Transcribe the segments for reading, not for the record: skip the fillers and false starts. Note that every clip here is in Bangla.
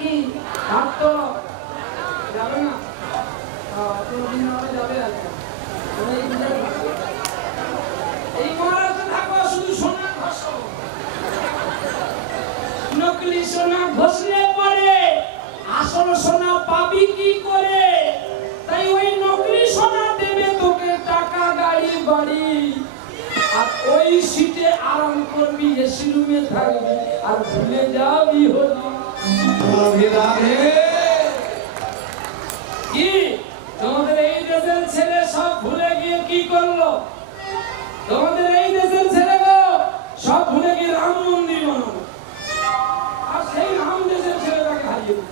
নাকি? হাত তো যাবে না, কোনদিন যাবে আর এই মহারাজে থাকো শুধু সোনা ঘষো, নকলি সোনা ঘষলে পরে আসল সোনা পাবি কি করে? তাই ওই নকলি সোনা দেবে তোকে টাকা, গাড়ি, বাড়ি, আর ওই সিটে আরাম করবি, এসি রুমে থাকবি, আর ভুলে যাবি হলি। রাধে রাধে। কি তোমাদের এই দেশের ছেলে সব ভুলে গিয়ে কি করলো? তোমাদের এই দেশের ছেলে সব ভুলে গিয়ে রাম মন্দির বানালো, আর সেই রাম দেশের ছেলেটাকে হারিয়ে দিল।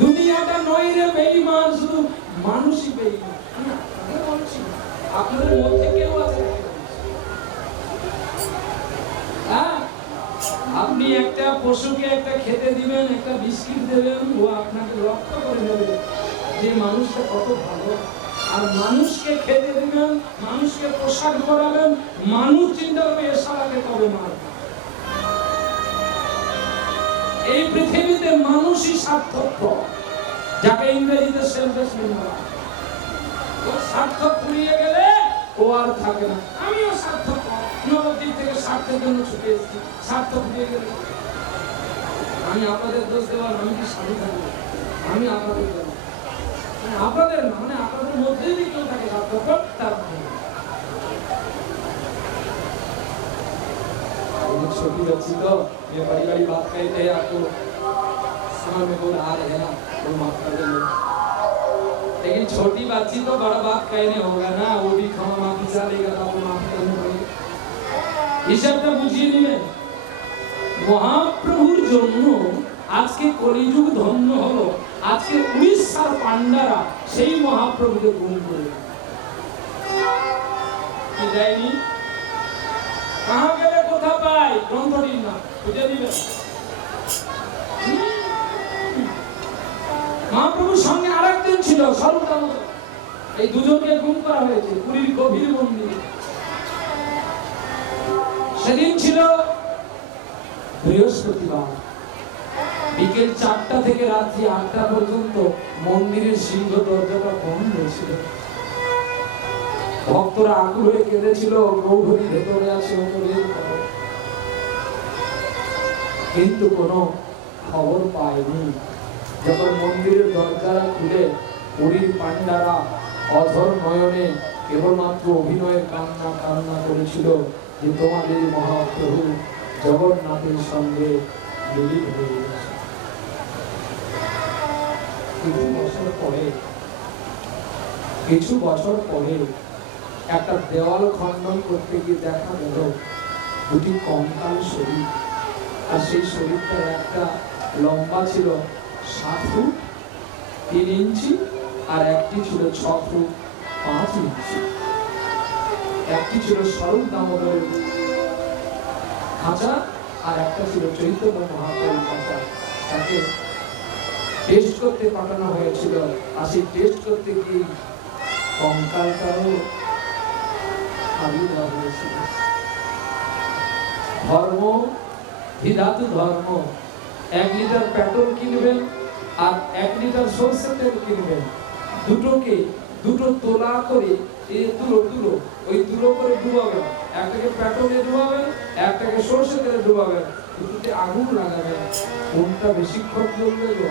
দুনিয়াটা নয় রে বেঈমান, শুধু মানুষই বেঈমান। আপনাদের মধ্যে কেউ আছে? হ্যাঁ, আপনি একটা পশুকে একটা খেতে দিবেন, একটা বিস্কিট দেবেন, ও আপনাকে লক্ষ্য করে নেবে যে মানুষটা কত ভালো। আর মানুষকে খেতে দিবেন, মানুষকে পোশাক পরাবেন, মানুষ চিন্তা করবে এ শালাকে কবে মারবে। এই পৃথিবীতে মানুষই সার্থক, যাকে ইংরেজিতে সেলফিশনেস বলা হয়। ও সার্থক পুড়িয়ে গেলে ও আর থাকে না। আমিও সার্থক, নবদ্বীপ থেকে স্বার্থের জন্য ছুটে এসেছি, সার্থক পুড়িয়ে গেলে আমি আপনাদের দোষ দেওয়ার, আমি কি সাধু থাকবো? আমি আপনাদের দেব, আপনাদের না, মানে আপনাদের মধ্যেই যদি কেউ থাকে সার্থক, তার छोटी बच्ची तो ये बड़ी बड़ी बात कहते हैं, आपको समझ में बहुत आ रहे हैं ना, तो माफ कर देंगे। लेकिन छोटी बच्ची तो बड़ा बात कहने होगा ना, वो भी क्षमा माफी चालेगा तो आपको माफ करने पड़ेगा। হিসাবটা বুঝিয়ে নেবেন। মহাপ্রভুর জন্য আজকে কলিযুগ ধন্য হলো। আজকে উড়িষ্যার পান্ডারা সেই মহাপ্রভুকে গুণ করে দেয়নি। कहाँ गए कोथा पाई ग्रंथটি না বুঝে দিবেন। মহাপ্রভুর সঙ্গে আরেকজন ছিল স্বরূপ দামোদর, এই দুজনকে গুম করা হয়েছে পুরীর গভীর মন্দিরে। সেদিন ছিল বৃহস্পতিবার, বিকেল 4টা থেকে রাত্রি 8টা পর্যন্ত মন্দিরের সিংহ দরজাটা বন্ধ ছিল। ভক্তরা আকুল হয়ে কেঁদেছিল, গৌরী ভেতরে আছে, কিন্তু কোনো খবর পায়নি। যখন মন্দিরের দরজা খুলে পুরীর পান্ডারা অধর নয়নে কেবলমাত্র অভিনয়ের কান্না কান্না করেছিল যে তোমাদের মহাপ্রভু জগন্নাথের সঙ্গে মিলিত হয়ে গেছে। কিছু বছর পরে একটা দেওয়াল খণ্ডন করতে গিয়ে দেখা গেল দুটি কঙ্কাল শরীর, আর সেই শরীরটার একটা লম্বা ছিল 7 ফুট 3 ইঞ্চি, আর একটি ছিল 6 ফুট 5 ইঞ্চি। একটি ছিল স্বরূপ দামোদরের খাঁচা, আর একটা ছিল চৈতন্য মহাপ্রভুর খাঁচা। তাকে টেস্ট করতে পাঠানো হয়েছিল, আর সেই টেস্ট করতে গিয়ে কঙ্কালটাও ধর্ম ধাতু ধর্ম। 1 লিটার পেট্রোল কিনবেন আর 1 লিটার সরষের তেল কিনবেন, দুটোকে দুটো তোলা করে ওই তুলো করে ডুবাবেন। একটাকে পেট্রোলে ডুবাবেন, একটাকে সরষের তেলে ডুবাবেন, দুটোতে আগুন লাগাবেন। কোনটা বেশিক্ষণ জ্বলবে গো?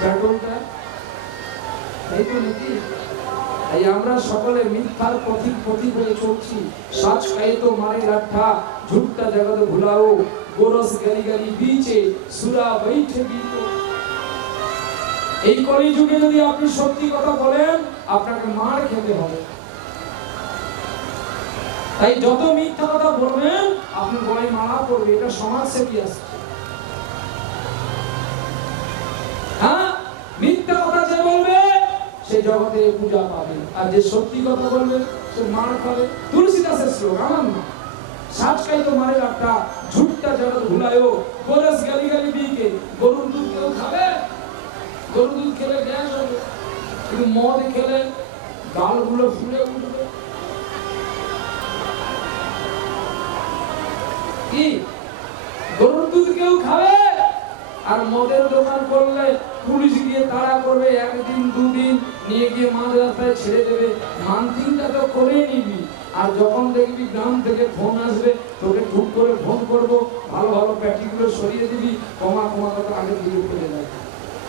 পেট্রোলটা। তাই তো নাকি? এই আমরা সকলে মিথ্যার পথিক হয়ে চলছি। সচ কহে তো মারে লাঠা, ঝুটটা জগৎ ভুলাও, গোরস গলি গলি বিচে সুরা বৈঠে বিতো। এই কলিযুগে যদি আপনি সত্যি কথা বলেন, আপনাকে মার খেতে হবে। তাই যত মিথ্যা কথা বলবেন আপনার গলায় মারা পড়বে। এটা সমাজ থেকে আসছে। হ্যাঁ, মিথ্যা কথা যে বলবে সে জগতে পূজা পাবে, আর যে সত্যি কথা বলবে সে মার খাবে। তুলসীদাসের শ্লোক, আমার না। সাচ খাই তো মারে লাঠা, ঝুটটা জগৎ ভুলায়ো, গোরস গালি গালি বিকে। গরুর দুধ কেউ খাবে? গরুর দুধ খেলে গ্যাস হবে, কিন্তু মদ খেলে গালগুলো ফুলে উঠবে। কি গরুর দুধ কেউ খাবে? আর মদের দোকান করলে পুলিশ গিয়ে তাড়া করবে, একদিন দুদিন নিয়ে গিয়ে মাঝ রাস্তায় ছেড়ে দেবে। মানতিংটা তো করে নিবি। আর যখন দেখবি গ্রাম থেকে ফোন আসবে, তোকে ঠুক করে ফোন করবো, ভালো ভালো প্যাটিগুলো সরিয়ে দিবি, কমা কমা কথা আগে দিকে ফেলে যাবে।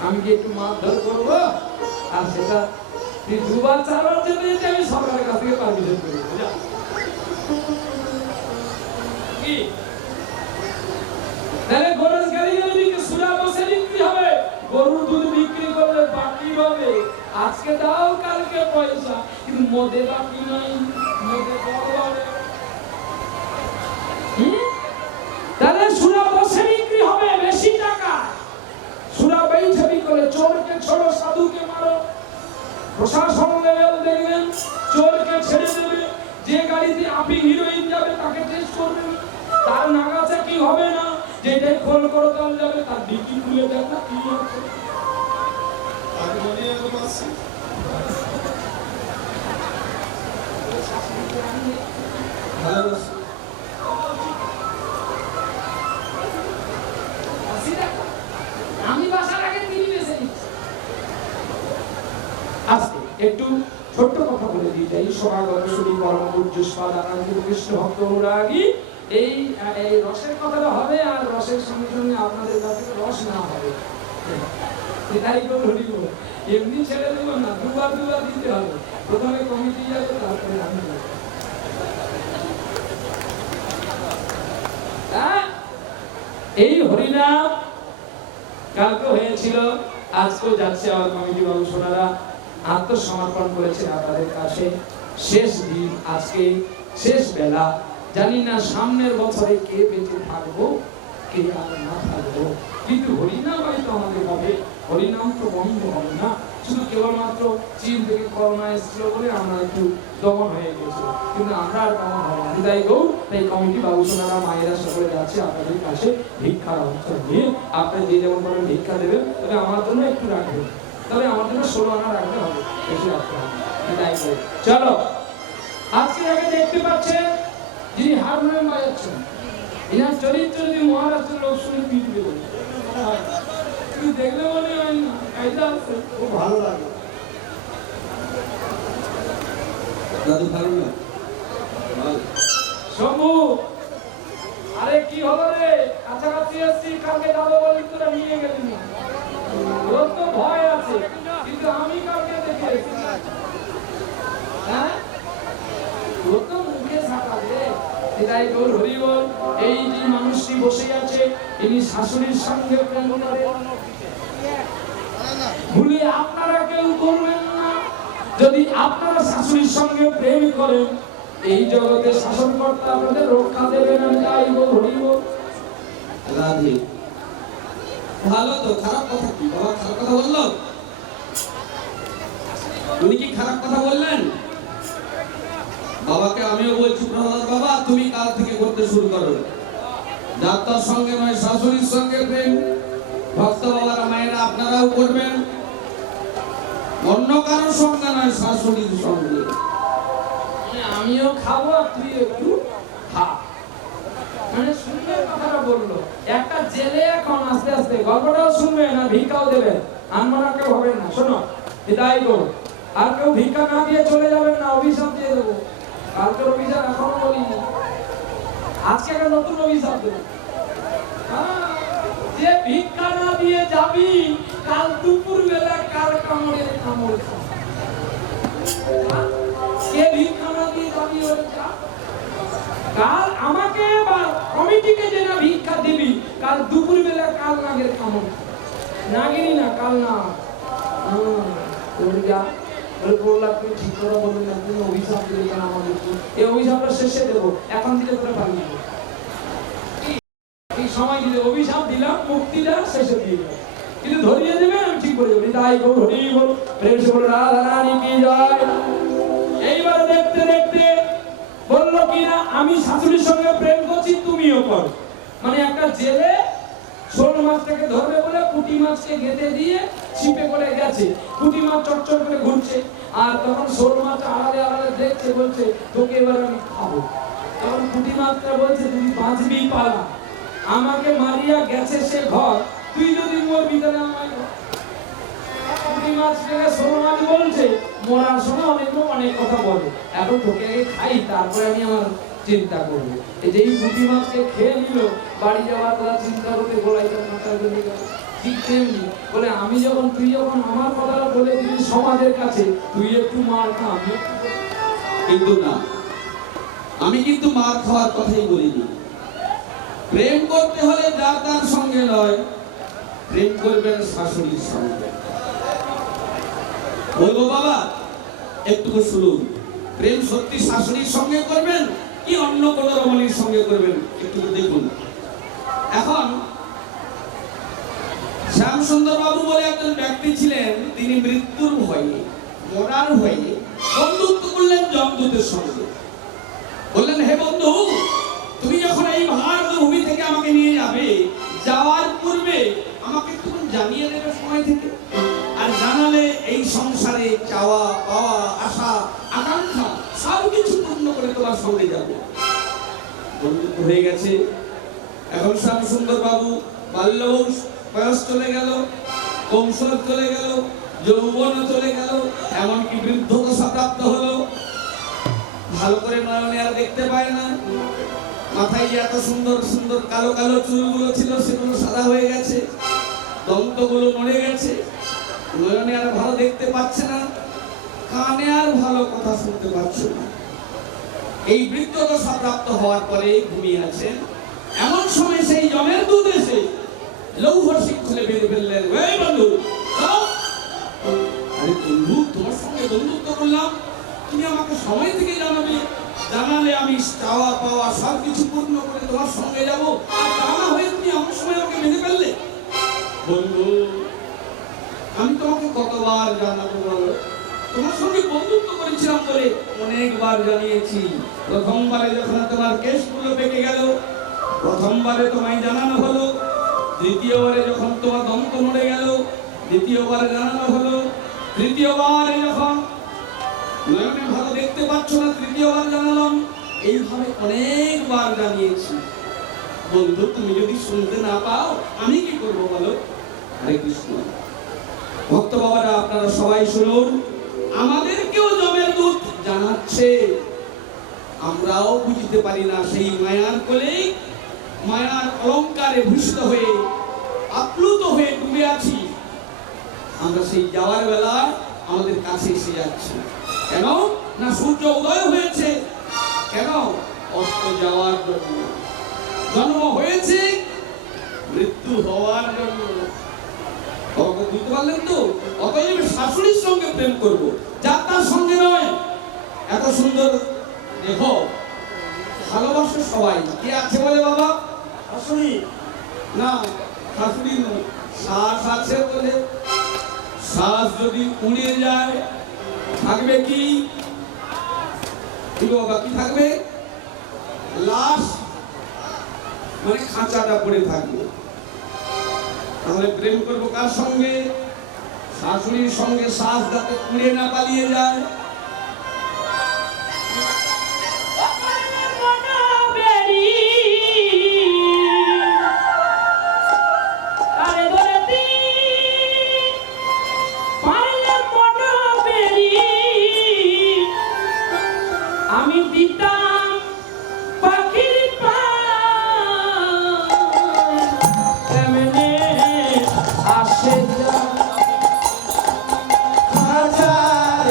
আমি কি একটু মারধর করবো? আর সেটা তুই দুবার চারবার যেতে যেতে আমি সরকারের কাছ থেকে পারমিশন করে দেবো। কি তাহলে গরুর গাড়ি গেলে সুরা বসে বিক্রি হবে, গরুর দুধ বিক্রি করলে বাকি হবে। আজকে দাও কালকে পয়সা, কিন্তু মদে বাকি নাই, মদে বড় হবে। তাহলে সুরা বসে বিক্রি হবে বেশি টাকা। সুরা বেইছে বিক্রি, চোরকে ছোড়ো সাধুকে মারো। প্রশাসন লেভেল দেখবেন চোরকে ছেড়ে দেবে, যে গাড়িতে আপি হিরোইন যাবে তাকে টেস্ট করবে। তার নাগাছে কি হবে না, যেটাই খোল করে দাম যাবে তার ডিকি খুলে দেখ না কি আছে। আর মনে এরকম আছে ভালো আমি বাসার আগে তিনি বেঁচে দিচ্ছি। আজকে একটু ছোট্ট কথা বলে দিয়ে যাই। সমাগত শুনি পরম পূজ্য স্বাদানন্দ কৃষ্ণ ভক্ত অনুরাগী, এই রসের কথাটা হবে, আর রসের সঙ্গে সঙ্গে আপনাদের কাছে রস না হবে, এটাই তো ধরিব। এমনি ছেড়ে দেব না, দুবার দুবার দিতে হবে। প্রথমে কমিটি যাবে, তারপরে আমি যাবো। এই হরিনাম কালকে হয়েছিল, আজকেও যাচ্ছে। আমার কমিটি বাবু সোনারা আত্মসমর্পণ করেছে আপনাদের কাছে। শেষ দিন আজকে, শেষ বেলা। জানি না সামনের বছরে কে বেঁচে থাকবো, কে আর না থাকবো, কিন্তু হরিনাম হয়তো আমাদের হবে। হরিনাম তো বন্ধ হবে না। শুধু কেবলমাত্র চীন থেকে করোনা এসেছিল বলে আমরা একটু দমন হয়ে গেছিল, কিন্তু আমরা আর দমন হবো না। বিদায় গৌর। তাই কমিটি বাবু সোনারা মায়েরা সকলে যাচ্ছে আপনাদের কাছে ভিক্ষার অবস্থা নিয়ে। আপনি যে যেমন করেন ভিক্ষা দেবেন, তবে আমার জন্য একটু রাখবেন, তবে আমার জন্য 16 আনা রাখতে হবে, বেশি রাখতে হবে। বিদায় গৌর। চলো, আজকে আগে দেখতে পাচ্ছেন যিনি হারমোনিয়াম বাজাচ্ছেন, এনার চরিত্র যদি মহারাষ্ট্রের লোক শুনে পিটবে বলে কিন্তু দেখলে মনে হয় না, কায়দা আছে, খুব ভালো লাগে। দাদু ভালো না শম্ভু, আরে কি হলো রে? কাছাকাছি আসছি, কালকে যাবো বলি তোরা নিয়ে গেলি না। ওর তো ভয় আছে, কিন্তু আমি কালকে দেখে এসেছি। হ্যাঁ, ওর তো মুখে সাকা রে। বিদায় গৌর হরি বল। এই যে মানুষটি বসে আছে, ইনি শাশুড়ির সঙ্গে প্রেম করে, ভুলে আপনারা কেউ করবেন না। যদি আপনারা শাশুড়ির সঙ্গে প্রেম করেন, এই জগতে শাসনকর্তা আপনাদের রক্ষা দেবেন। আমি তাই গৌর হরি বল। রাধে ভালো তো, খারাপ কথা কি? বাবা খারাপ কথা বললো? উনি কি খারাপ কথা বললেন? বাবাকে আমিও বলছি, প্রহ্লাদ বাবা তুমি কাল থেকে করতে শুরু করো। যাত্রার সঙ্গে নয়, শাশুড়ির সঙ্গে প্রেম। ভক্ত বাবারা মায়েরা আপনারাও করবেন, অন্য কারোর সঙ্গে নয়, শাশুড়ির সঙ্গে। আমিও খাবো আর তুই একটু খা, মানে সুন্দর কথাটা বললো। একটা জেলে এখন আস্তে আস্তে গল্পটাও শুনবে না, ভিক্ষাও দেবে। আনমনা কেউ হবে না। শোনো, বিদায় করো। আর কেউ ভিক্ষা না দিয়ে চলে যাবেন না, অভিশাপ দিয়ে দেবো। কালকের অভিশাপ এখনো বলিনি, আজকে একটা নতুন অভিশাপ দেবো। যে ভিক্ষা না দিয়ে যাবি, কাল দুপুর বেলা কার কামড়ে কামড় খাবে। কে ভিক্ষা না দিয়ে যাবি, কাল আমাকে বা কমিটিকে যে না ভিক্ষা দিবি, কাল দুপুর বেলা কাল নাগের কামড়। নাগিনি না, কাল না। ঠিক করে বলবেন না, তুমি অভিশাপ দিলে কেন আমাদের? এই অভিশাপটা শেষে দেবো, এখন দিলে করে পারি না। এই সময় দিলে অভিশাপ দিলাম, মুক্তিটা শেষে দিয়ে দেবো, কিন্তু ধরিয়ে দেবে আমি ঠিক করে দেবো। তাই গৌর হরি বল, প্রেম সে বল রাধা রানী কি জয়। এইবার দেখতে দেখতে বললো কিনা আমি শাশুড়ির সঙ্গে প্রেম করছি, তুমিও করো। মানে একটা জেলে শোল মাছটাকে ধরবে বলে পুঁটি মাছকে গেঁথে দিয়ে ছিপে করে গেছে, পুঁটি মাছ চটচট করে ঘুরছে। আর তখন শোল মাছ আড়ালে আড়ালে দেখছে, বলছে তোকে এবার আমি খাবো। তখন পুঁটি মাছটা বলছে তুই বাঁচবি পালা, আমাকে মারিয়া গেছে সে ঘর, তুই যদি মরবি তাহলে আমায় ধর। পুঁটি মাছ থেকে ষোলো মাছ বলছে, মরার সময় অনেক কথা বলে। এখন তোকে আগে খাই, তারপরে আমি আমার চিন্তা করবো। এই যে এই পুঁটি মাছকে খেয়ে নিল, বাড়ি যাওয়ার কথা চিন্তা করতে গোলাইটা মাথা ধরে গেল। ঠিক তেমনি বলে তুই যখন আমার কথাটা বলে দিলি সমাজের কাছে, তুই একটু মার খা, আমি একটু কিন্তু না, আমি কিন্তু মার খাওয়ার কথাই বলিনি। প্রেম করতে হলে যার তার সঙ্গে নয়, প্রেম করবেন শাশুড়ির সঙ্গে। বলবো বাবা একটু শুনুন, প্রেম সত্যি শাশুড়ির সঙ্গে করবেন কি অন্য কোন রমণীর সঙ্গে করবেন একটু দেখুন। এখন শ্যামসুন্দর বাবু বলে একজন ব্যক্তি ছিলেন, তিনি মৃত্যুর ভয়ে, মরার ভয়ে বন্ধুত্ব করলেন যমদূতের সঙ্গে। বললেন, হে বন্ধু, তুমি যখন এই ভারত ভূমি থেকে আমাকে নিয়ে যাবে, যাওয়ার পূর্বে আমাকে একটু জানিয়ে দেবে সময় থেকে। আর জানালে এই সংসারে চাওয়া পাওয়া আশা আকাঙ্ক্ষা সব কিছু পূর্ণ করে তোমার সঙ্গে যাবো। বন্ধুত্ব হয়ে গেছে। এখন শ্যামসুন্দর বাবু বাল্য বয়স চলে গেল, কৌশল চলে গেল, যৌবন চলে গেল, এমনকি বৃদ্ধদশা প্রাপ্ত হলো। ভালো করে নয়নে আর দেখতে পায় না। মাথায় যে এত সুন্দর সুন্দর কালো কালো চুলগুলো ছিল সেগুলো সাদা হয়ে গেছে, দন্তগুলো নড়ে গেছে, নয়নে আর ভালো দেখতে পাচ্ছে না, কানে আর ভালো কথা শুনতে পাচ্ছে না। এই বৃদ্ধদশা প্রাপ্ত হওয়ার পরে ঘুমিয়ে আছেন। এমন সময় সেই যমের দূত এসে লৌহ শিখ খুলে বেঁধে ফেললেন। এই বন্ধু, আরে বন্ধু, তোমার সঙ্গে বন্ধুত্ব করলাম, তুমি আমাকে সময় থেকে জানাবে, জানালে আমি চাওয়া পাওয়া সব কিছু পূর্ণ করে তোমার সঙ্গে যাবো। আর তা না হয়ে তুমি এমন সময় আমাকে বেঁধে ফেললে। বন্ধু, আমি তোমাকে কতবার জানাবো বলো? তোমার সঙ্গে বন্ধুত্ব করেছিলাম বলে অনেকবার জানিয়েছি। প্রথমবারে যখন তোমার কেশগুলো পেকে গেল, প্রথমবারে তোমায় জানানো হলো। দ্বিতীয়বারে যখন তোমার দন্ত নড়ে গেল, দ্বিতীয়বারে জানানো হলো। তৃতীয়বারে যখন নয়নে ভালো দেখতে পাচ্ছ না, তৃতীয়বার জানালাম। এইভাবে অনেকবার জানিয়েছি। বন্ধু, তুমি যদি শুনতে না পাও আমি কি করবো বলো? হরে কৃষ্ণ। ভক্ত বাবারা, আপনারা সবাই শুনুন, আমাদেরকেও যমের দূত জানাচ্ছে। আমরাও বুঝতে পারি না, সেই মায়ার কোলে, মায়ার অলঙ্কারে ভূষিত হয়ে আপ্লুত হয়ে ডুবে আছি। আমরা সেই যাওয়ার বেলায় আমাদের কাছে এসে যাচ্ছি। কেন না সূর্য উদয় হয়েছে, কেন অস্ত যাওয়ার জন্য। জন্ম হয়েছে মৃত্যু হওয়ার জন্য। বুঝতে পারলেন তো? অতএব শাশুড়ির সঙ্গে প্রেম করবো, যার তার সঙ্গে নয়। এত সুন্দর দেহ, ভালোবাসে সবাই। কে আছে বলে বাবা? শাশুড়ি না, শাশুড়ি নয়, শ্বাস আছে বলে। শ্বাস যদি উড়ে যায় থাকবে কি বাবা? কি থাকবে? লাশ, মানে খাঁচাটা পড়ে থাকবে। তাহলে প্রেম করবো কার সঙ্গে? শাশুড়ির সঙ্গে। শ্বাস যাতে উড়ে না পালিয়ে যায়। আমি দিতাম পাখির পামনে আসে যা হাজার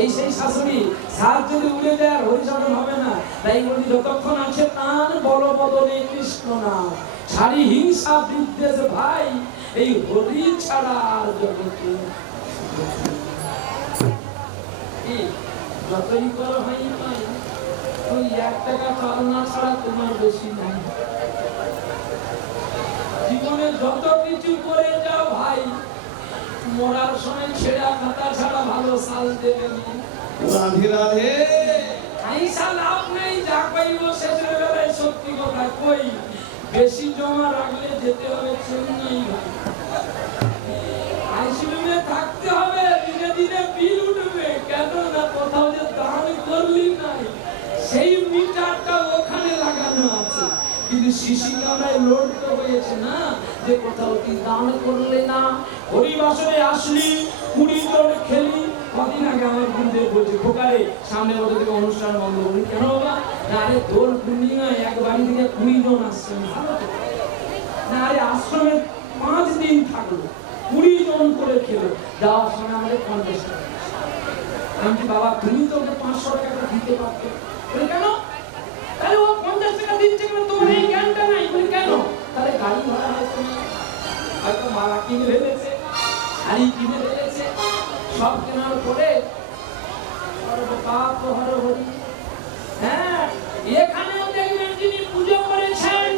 এই সেই শাশুড়ি, সাত যদি উড়ে যায় আর হরিসাধন হবে না। তাই বলি যতক্ষণ আছে প্রাণ বলবদনে কৃষ্ণ নাম, ছাড়ি হিংসা বিদ্বেষ ভাই, এই হরি ছাড়া আর জগতে যতই করো ভাই ভাই, ওই 1 টাকা চালনা ছাড়া তোমার বেশি নাই। জীবনে যত কিছু করে যাও ভাই, মরার সময় ছেঁড়া খাতা ছাড়া ভালো সাল দেবে না। রাধে রাধে। আইসা লাভ নেই, যা পাইব শেষের বেলায় সত্যি কথা কই, বেশি জমা রাখলে যেতে হবে চেন্নাই ভাই। আইসিইউতে থাকতে হবে, দিনে দিনে বিল উঠবে, কেন না কোথাও যে দান করলি নাই সেই মিটারটা ওখানে লাগানো আছে। কিন্তু শিশি কামড়ায় লোড তো হয়েছে না, যে কোথাও কি দান করলে না। হরিবাসরে আসলি 20 জন খেলি। কদিন আগে আমার গুরুদেব বলছে, খোকারে সামনে বছর থেকে অনুষ্ঠান বন্ধ করি। কেন বাবা? না আরে দোল পূর্ণিমায় এক বাড়ি থেকে 20 জন আসছে, ভালো তো না? আরে আশ্রমে 5 দিন থাকলো, 20 জন করে খেলো, যাওয়ার সময় আমাদের 50 টাকা। আমি কি বাবা তুমি তো ওকে 500 টাকা দিতে পারতে? বলে কেন? তাহলে ও 50 টাকা দিচ্ছে কেন? তোমার এই জ্ঞানটা নাই। বলে কেন? তাহলে গাড়ি ভাড়া হয়তো মালা কিনে ফেলেছে, শাড়ি কিনে ফেলেছে, সব কেনার পরে সর্বপাপ হর হরি। হ্যাঁ, এখানেও দেখবেন যিনি পুজো করেছেন,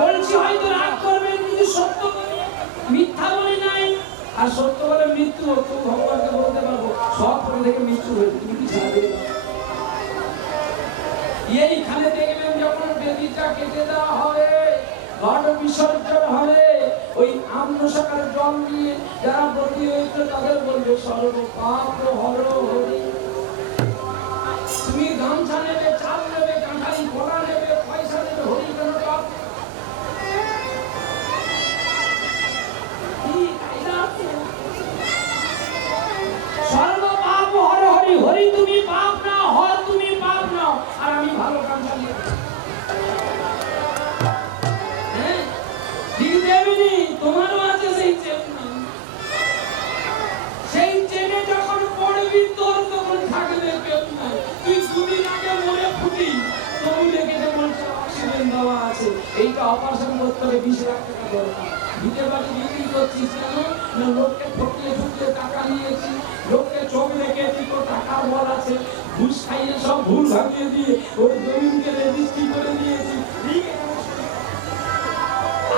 বলছি হয়তো রাগ করবেন, কিন্তু সত্য বলে মিথ্যা বলে নাই। আর সত্য বলে মৃত্যু হতো, ভগবানকে বলতে পারবো সব করে থেকে মৃত্যু হয়েছে, তুমি কি ছাড়বে? এইখানে দেখবেন যখন বেদিটা কেটে দেওয়া হবে, ঘট বিসর্জন হবে, ওই আমনসাকার জল দিয়ে যারা ব্রতী হয়েছে তাদের বলবে সর্বপাপ হর হরি। তুমি গামছা নেবে, চাল নেবে, কাঁঠালি কলা নেবে, পয়সা নেবে, হরি কেন পাপ? সর্বপাপ হর হরি। হরি তুমি পাপ না, হর তুমি পাপ নাও, আর আমি ভালো গামছা নিয়ে তোমারও আছে সেই চেন। সেই চেনে যখন পড়বি তোর তখন থাকবে কেউ নাই। তুই 2 দিন আগে মরে ফুটি, তবু লেগেছে বলছে অক্সিজেন দেওয়া আছে, এইটা অপারেশন করতে হবে, 20 লাখ টাকা দরকার। ভিটে বাড়ি বিক্রি করছিস কেন? না লোককে ঠকিয়ে ঠকিয়ে টাকা নিয়েছি, লোককে চোখ রেখেছি, তো টাকার বল আছে, ঘুষ খাইয়ে সব ভুল ভাঙিয়ে দিয়ে ওর জমিকে রেজিস্ট্রি করে দিয়েছি।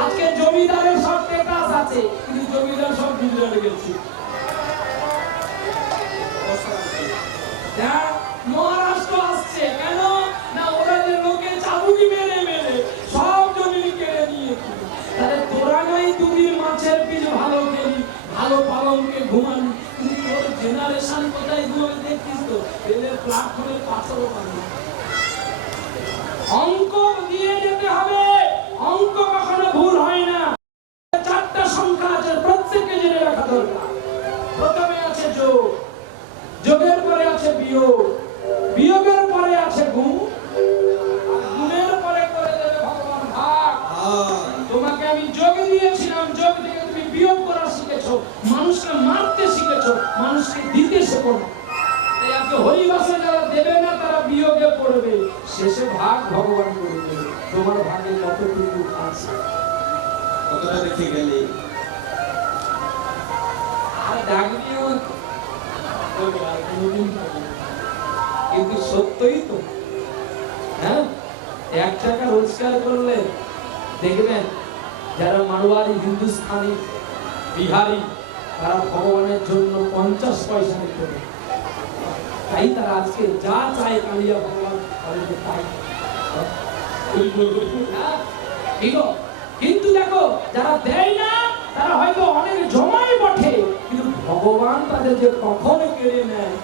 আজকে জমিদারের সব টেকাস আছে, কিন্তু জমিদার সব বিল্ডারে গেছে। মহারাষ্ট্র আসছে কেন? না ওরা যে লোকে চাবুকি মেরে মেরে সব জমি কেড়ে নিয়েছে। তাহলে তোরা নাই 2 দিন মাছের পিস ভালো খেলি, ভালো পালনকে ঘুমানি, কিন্তু তোর জেনারেশন কোথায় ঘুমাবে দেখছিস তো? রেলের প্ল্যাটফর্মের পাথরও পানি। অঙ্ক দিয়ে যেতে হবে, অঙ্ক কখনো ভুল হয় না। 4টা সংখ্যা আছে, প্রত্যেককে জেনে রাখা দরকার। প্রথমে আছে যোগ, যোগের পরে আছে বিয়োগ, বিয়োগের পরে আছে গুণ, আর গুণের পরে করে দেবে ভগবান ভাগ। তোমাকে আমি যোগ দিয়েছিলাম, যোগ থেকে তুমি বিয়োগ করা শিখেছো, মানুষকে মারতে শিখেছো, মানুষকে দিতে শেখো না। তাই আজকে হরিবাসে যারা দেবে না তারা বিয়োগে পড়বে, শেষে ভাগ ভগবান করে দেবে। তোমার ভাগে কতটুকু আছে কতটা দেখে গেলে আর ডাকনিও, কিন্তু সত্যই তো। হ্যাঁ, 1 টাকা রোজগার করলে দেখবেন যারা মারোয়ারি, হিন্দুস্তানি, বিহারি, তারা ভগবানের জন্য 50 পয়সা দিতে পারে। তাই তারা আজকে যা চায় কালিয়া ভগবান তাদেরকে পায়। কিন্তু দেখো যারা দেয় না তারা হয়তো অনেক জমায় বটে, কিন্তু ভগবান তাদের যে কখন কেড়ে নেয়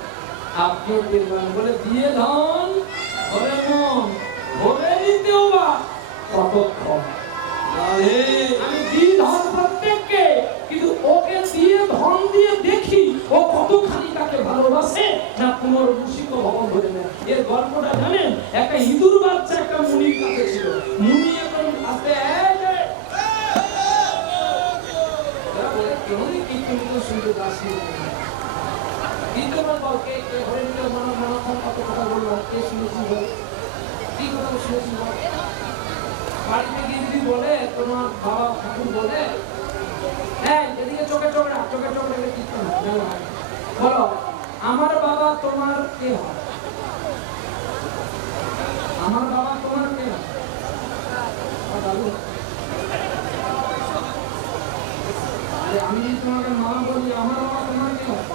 আপনি বলে দিয়ে ধন ঘরে মন ঘরে দিতেও বা কতক্ষণ। আমি দিই ধন প্রত্যেককে, কিন্তু ওকে দিয়ে ধন দিয়ে দেখি ও কতখানি তাকে ভালোবাসে না পুনর্বসিত ভবন ধরে নেয়। এর গল্পটা জানেন? একটা ইঁদুর বাচ্চা একটা মুনির কাছে ছিল। মুনি এখন আসতে দ্বিতীয়বার বল, কে কে হরিণকে মনোক্ষণ কত কথা বললো, কে শুনেছি বল, কি কথা শুনেছি বল। বাড়িতে গিয়ে যদি বলে তোমার বাবা ঠাকুর বলে, হ্যাঁ এদিকে চোখে চোখ রাখ, চোখে চোখ রেখে কি বলো, আমার বাবা তোমার কে হয়? আমার বাবা তোমার কে হয়? আমি যদি তোমাকে মা বলি, আমার বাবা তোমার কে হয়?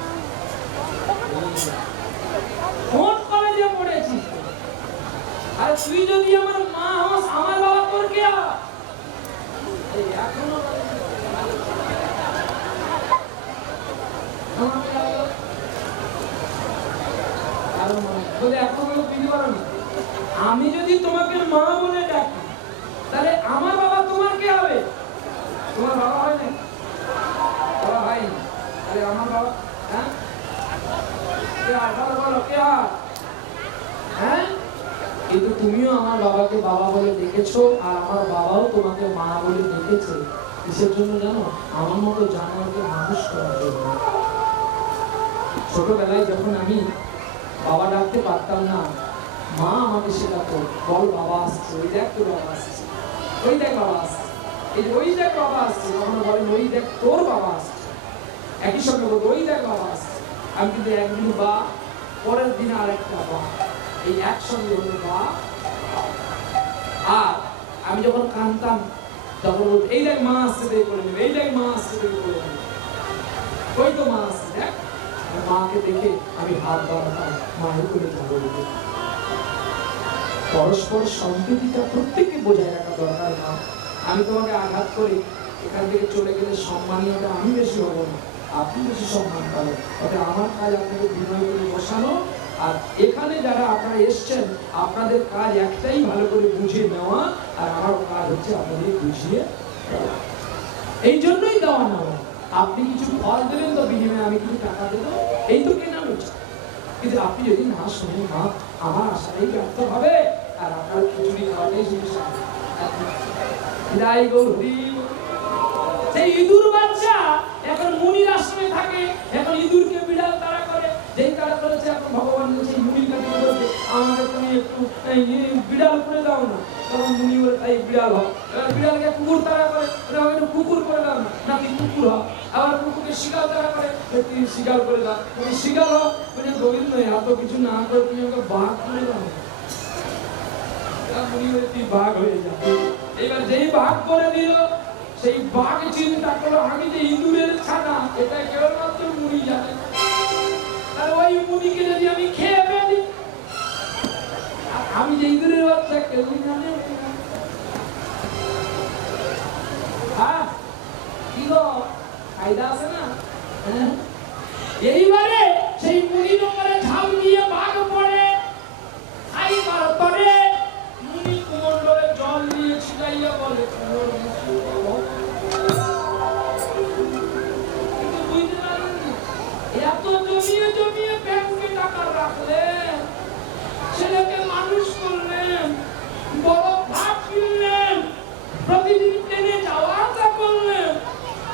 কোন কলেজে পড়েছিস? আর তুই যদি আমার মা হস, আমার বাবা তোর কে হয়? এখনো আমি যদি তোমাকে মা বলে ডাকি, তাহলে আমার বাবা তোমার কে হবে? তোমার বাবা হয় না? বাবা হয় না, তাহলে আমার বাবা, হ্যাঁ বলো কে হয়? হ্যাঁ, কিন্তু তুমিও আমার বাবাকে বাবা বলে ডেকেছো, আর আমার বাবাও তোমাকে মা বলে ডেকেছে। কিসের জন্য জানো? আমার মতো জানোয়ারকে মানুষ করার জন্য। ছোটবেলায় যখন আমি বাবা ডাকতে পারতাম না, মা আমাকে শেখাতো, বল বাবা আসছে, ওই দেখ তোর বাবা আসছে, ওই দেখ বাবা আসছে, এই ওই দেখ বাবা আসছে। কখনো বলেন ওই দেখ তোর বাবা আসছে, একই সঙ্গে বলতো ওই দেখ বাবা আসছে। আমি কিন্তু একদিন বা, পরের দিন আরেকটা বা, এই একসঙ্গে হলো বা। আর আমি যখন কাঁদতাম তখন বলতো এই দেখ মা আসছে, দেখ করে নেবে, এই দেখ মা আসছে, দেখ করে নেবে, ওই তো মা আসছে দেখ। মাকে দেখে আমি হাত বাড়াতাম, মায়ের করে যাবো। পরস্পর সম্প্রীতিটা প্রত্যেককে বোঝায় রাখা দরকার। না আমি তোমাকে আঘাত করি, এখান থেকে চলে গেলে সম্মানীয়তা আমি বেশি হব না, আপনি বেশি সম্মান পাবেন। তবে আমার কাজ আপনাকে বিনয় করে বসানো, আর এখানে যারা আপনারা এসছেন আপনাদের কাজ একটাই, ভালো করে বুঝিয়ে নেওয়া, আর আমার কাজ হচ্ছে আপনাদের বুঝিয়ে দেওয়া। এই জন্যই দেওয়া নেওয়া। আপনি কিছু ফল দেবেন তো বিনিময়ে আমি কিছু টাকা দেবো, এই তো কেনা হচ্ছে। কিন্তু আপনি যদি না শুনেন, মা আমার আশাটাই ব্যর্থ হবে, আর আপনার খিচুড়ি খাওয়াটাই জিনিস। সেই ইঁদুর বাচ্চা এখন মুনির আশ্রমে থাকে, এখন ইঁদুরকে বিড়াল তাড়া করে। যেই তাড়া করেছে, এখন ভগবান সেই মুনির কাছে বলছে আমাকে তুমি একটু বিড়াল করে দাও না। তখন মুনি বলে তাই বিড়াল হয়। এবার বিড়ালকে কুকুর তাড়া করে, একটু কুকুর করে দাও না, নাকি কুকুর হয়। আবার কুকুরকে শিকাল তাড়া করে, তুমি শিকাল করে দাও, তুমি শিকাল হও। মানে গোবিন্দ এত কিছু না করে তুমি আমাকে বাঘ করে দাও। মুনি বলে তুই বাঘ হয়ে যা। এবার যেই বাঘ করে দিল, সেই বাঘ চিন্তা করলো আমি যে ইঁদুরের ছানা, এটা কেবলমাত্র মুনি জানে। আর ওই মুনিকে যদি আমি খেয়ে ফেলি, আমি যে ইঁদুরের বাচ্চা, কেউ জানে। হ্যাঁ কি গো, ফায়দা আছে না? এইবারে সেই মুনির উপরে ঝাল দিয়ে বাঘ পড়ে, খাইবার পরে মুনি কুমন্ডলে জল দিয়ে ছিটাইয়া বলে এত জমিয়ে জমিয়ে ব্যাংকে টাকা রাখলেন, ছেলেকে মানুষ করলেন, বড় ফ্ল্যাট কিনলেন, প্রতিদিন ট্রেনে যাওয়া আসা করলেন,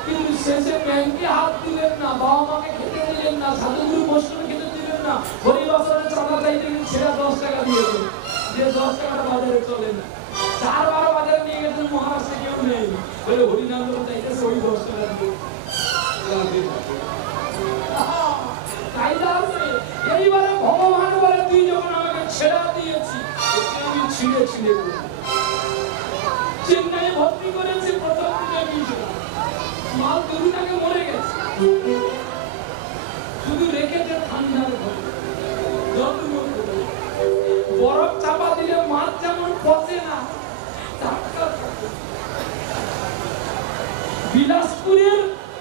কিন্তু শেষে ব্যাংকে হাত দিলেন না, বাবা মাকে খেতে দিলেন না, সাধুগুরু বৈষ্ণব খেতে দিলেন না। হরিবাসরে চাঁদা চাইতে গেলে সেরা 10 টাকা দিয়েছেন, যে 10 টাকাটা বাজারে চলে না। 4-12 বাজারে নিয়ে গেছেন, মহারাষ্ট্রে কেউ নেই, বলে হরিনাম চাইতেছে ওই 10 টাকা দিয়ে। এইবারে ভগবান বলে তুই যখন আমাকে ছেড়া দিয়েছি, আমি ছিঁড়ে ছিঁড়ে চেন্নাই ভর্তি করেছে, প্রথম দিনে মাল দুটাকে মরে গেছে, শুধু রেখেছে ঠান্ডার ঘরে। বরফ চাপা দিলে মাছ যেমন পচে না, বিলাসপুরের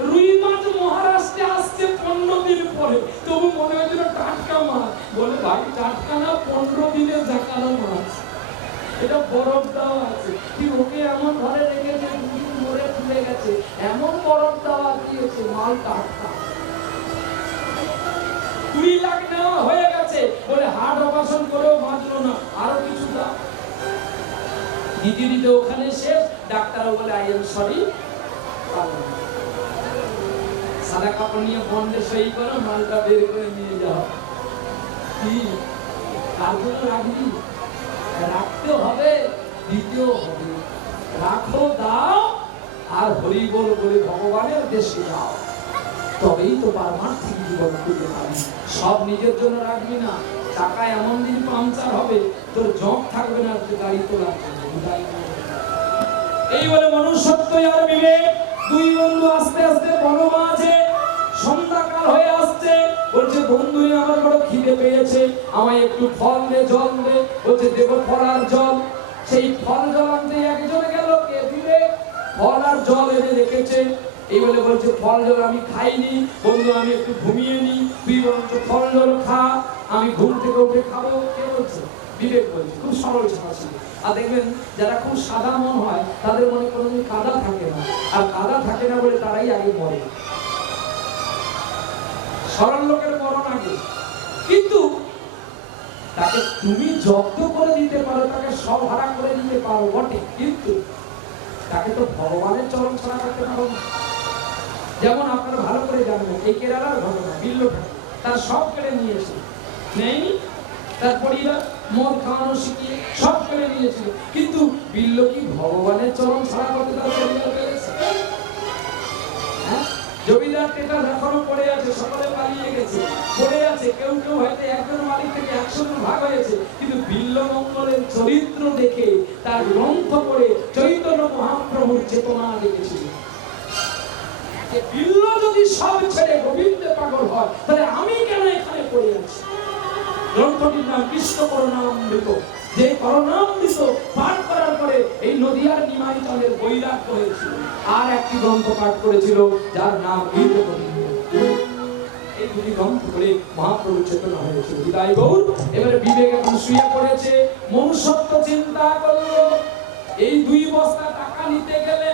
রুই মাছ মহারাষ্ট্রে আসছে 15 দিন পরে, তবু মনে হয়েছিল টাটকা মাছ। বলে ভাই টাটকা না, 15 দিনে জাকানো মাছ, এটা বরফ দেওয়া আছে। ঠিক ওকে এমন ঘরে রেখেছে, মরে ফুলে গেছে, এমন বরফ দেওয়া দিয়েছে, মাল টাটকা। 20 লাখ নেওয়া হয়ে গেছে, বলে হার্ট অপারেশন করেও বাঁচলো না, আরো কিছু দাও। দিতে দিতে ওখানে শেষ, ডাক্তারও বলে আই এম সরি, সাদা কাপড় নিয়ে বন্ডে সই করো, মালটা বের করে নিয়ে যাও। কি কার জন্য রাখবি? রাখতেও হবে, দিতেও হবে। রাখো, দাও, আর হরি বল বলে ভগবানের দেশে যাও, তবেই তো পারমার্থিক জীবন খুঁজে পাবি। সব নিজের জন্য রাখবি না, চাকা এমন দিন পাংচার হবে তোর জং থাকবে না গাড়ি তোলার জন্য। এই বলে মনুষ্যত্ব আর বিবেক দুই বন্ধু আস্তে আস্তে বনমাঝে সন্ধ্যাকাল হয়ে আসছে। বলছে বন্ধু আমার বড় খিদে পেয়েছে, আমায় একটু ফল দে, জল দে। বলছে দেব ফল আর জল। সেই ফল জল আনতে একজন গেল, কে দিবে? ফল আর জল এনে রেখেছে। এই বলে বলছে ফল জল আমি খাইনি বন্ধু, আমি একটু ঘুমিয়ে নি, তুই বরঞ্চ ফল জল খা, আমি ঘুম থেকে উঠে খাবো। কে বলছে? বিবেক বলছে। খুব সরল ছাড়া ছিল। আর দেখবেন যারা খুব সাদা মন হয় তাদের মনে কোনোদিন কাদা থাকে না, আর কাদা থাকে না বলে তারাই আগে মরে। সরল লোকের মরণ আগে। কিন্তু তাকে তুমি জব্দ করে দিতে পারো, তাকে সব হারা করে দিতে পারো বটে, কিন্তু তাকে তো ভগবানের চরণ ছাড়া করতে পারো না। যেমন আপনারা ভালো করে জানবেন এই কেরালার ঘটনা, বিল্ল ঠাকুর তার সব কেড়ে নিয়েছে, নেই? তার পরিবার মদ খাওয়ানো শিখিয়ে সব কেড়ে নিয়েছিল, কিন্তু বিল্ল কি ভগবানের চরণ ছাড়া করতে তার পরিবার পেরেছে? জমিদার টেকা এখনো পড়ে আছে, সকলে পালিয়ে গেছে, পড়ে আছে। কেউ কেউ হয়তো একজন মালিক থেকে 100 জন ভাগ হয়েছে, কিন্তু বিল্ল মঙ্গলের চরিত্র দেখে, তার গ্রন্থ পড়ে চৈতন্য মহাপ্রভুর চেতনা দেখেছিল। বিল্ল যদি সব ছেড়ে গোবিন্দে পাগল হয়, তাহলে আমি কেন এখানে পড়ে আছি? গ্রন্থটির নাম কৃষ্ণ করুণামৃত। যে করুণামৃত পাঠ করার পরে এই নদিয়ার নিমাই চাঁদের বৈরাগ্য হয়েছিল। আর একটি গ্রন্থ পাঠ করেছিল যার নাম গীতগোবিন্দ। এই দুটি গ্রন্থ পড়ে মহাপ্রভু চেতনা হয়েছিল। বিদায় গৌর। এবারে বিবেক এখন শুয়ে পড়েছে, মনুষ্যত্ব চিন্তা করলো এই 2 বস্তা টাকা নিতে গেলে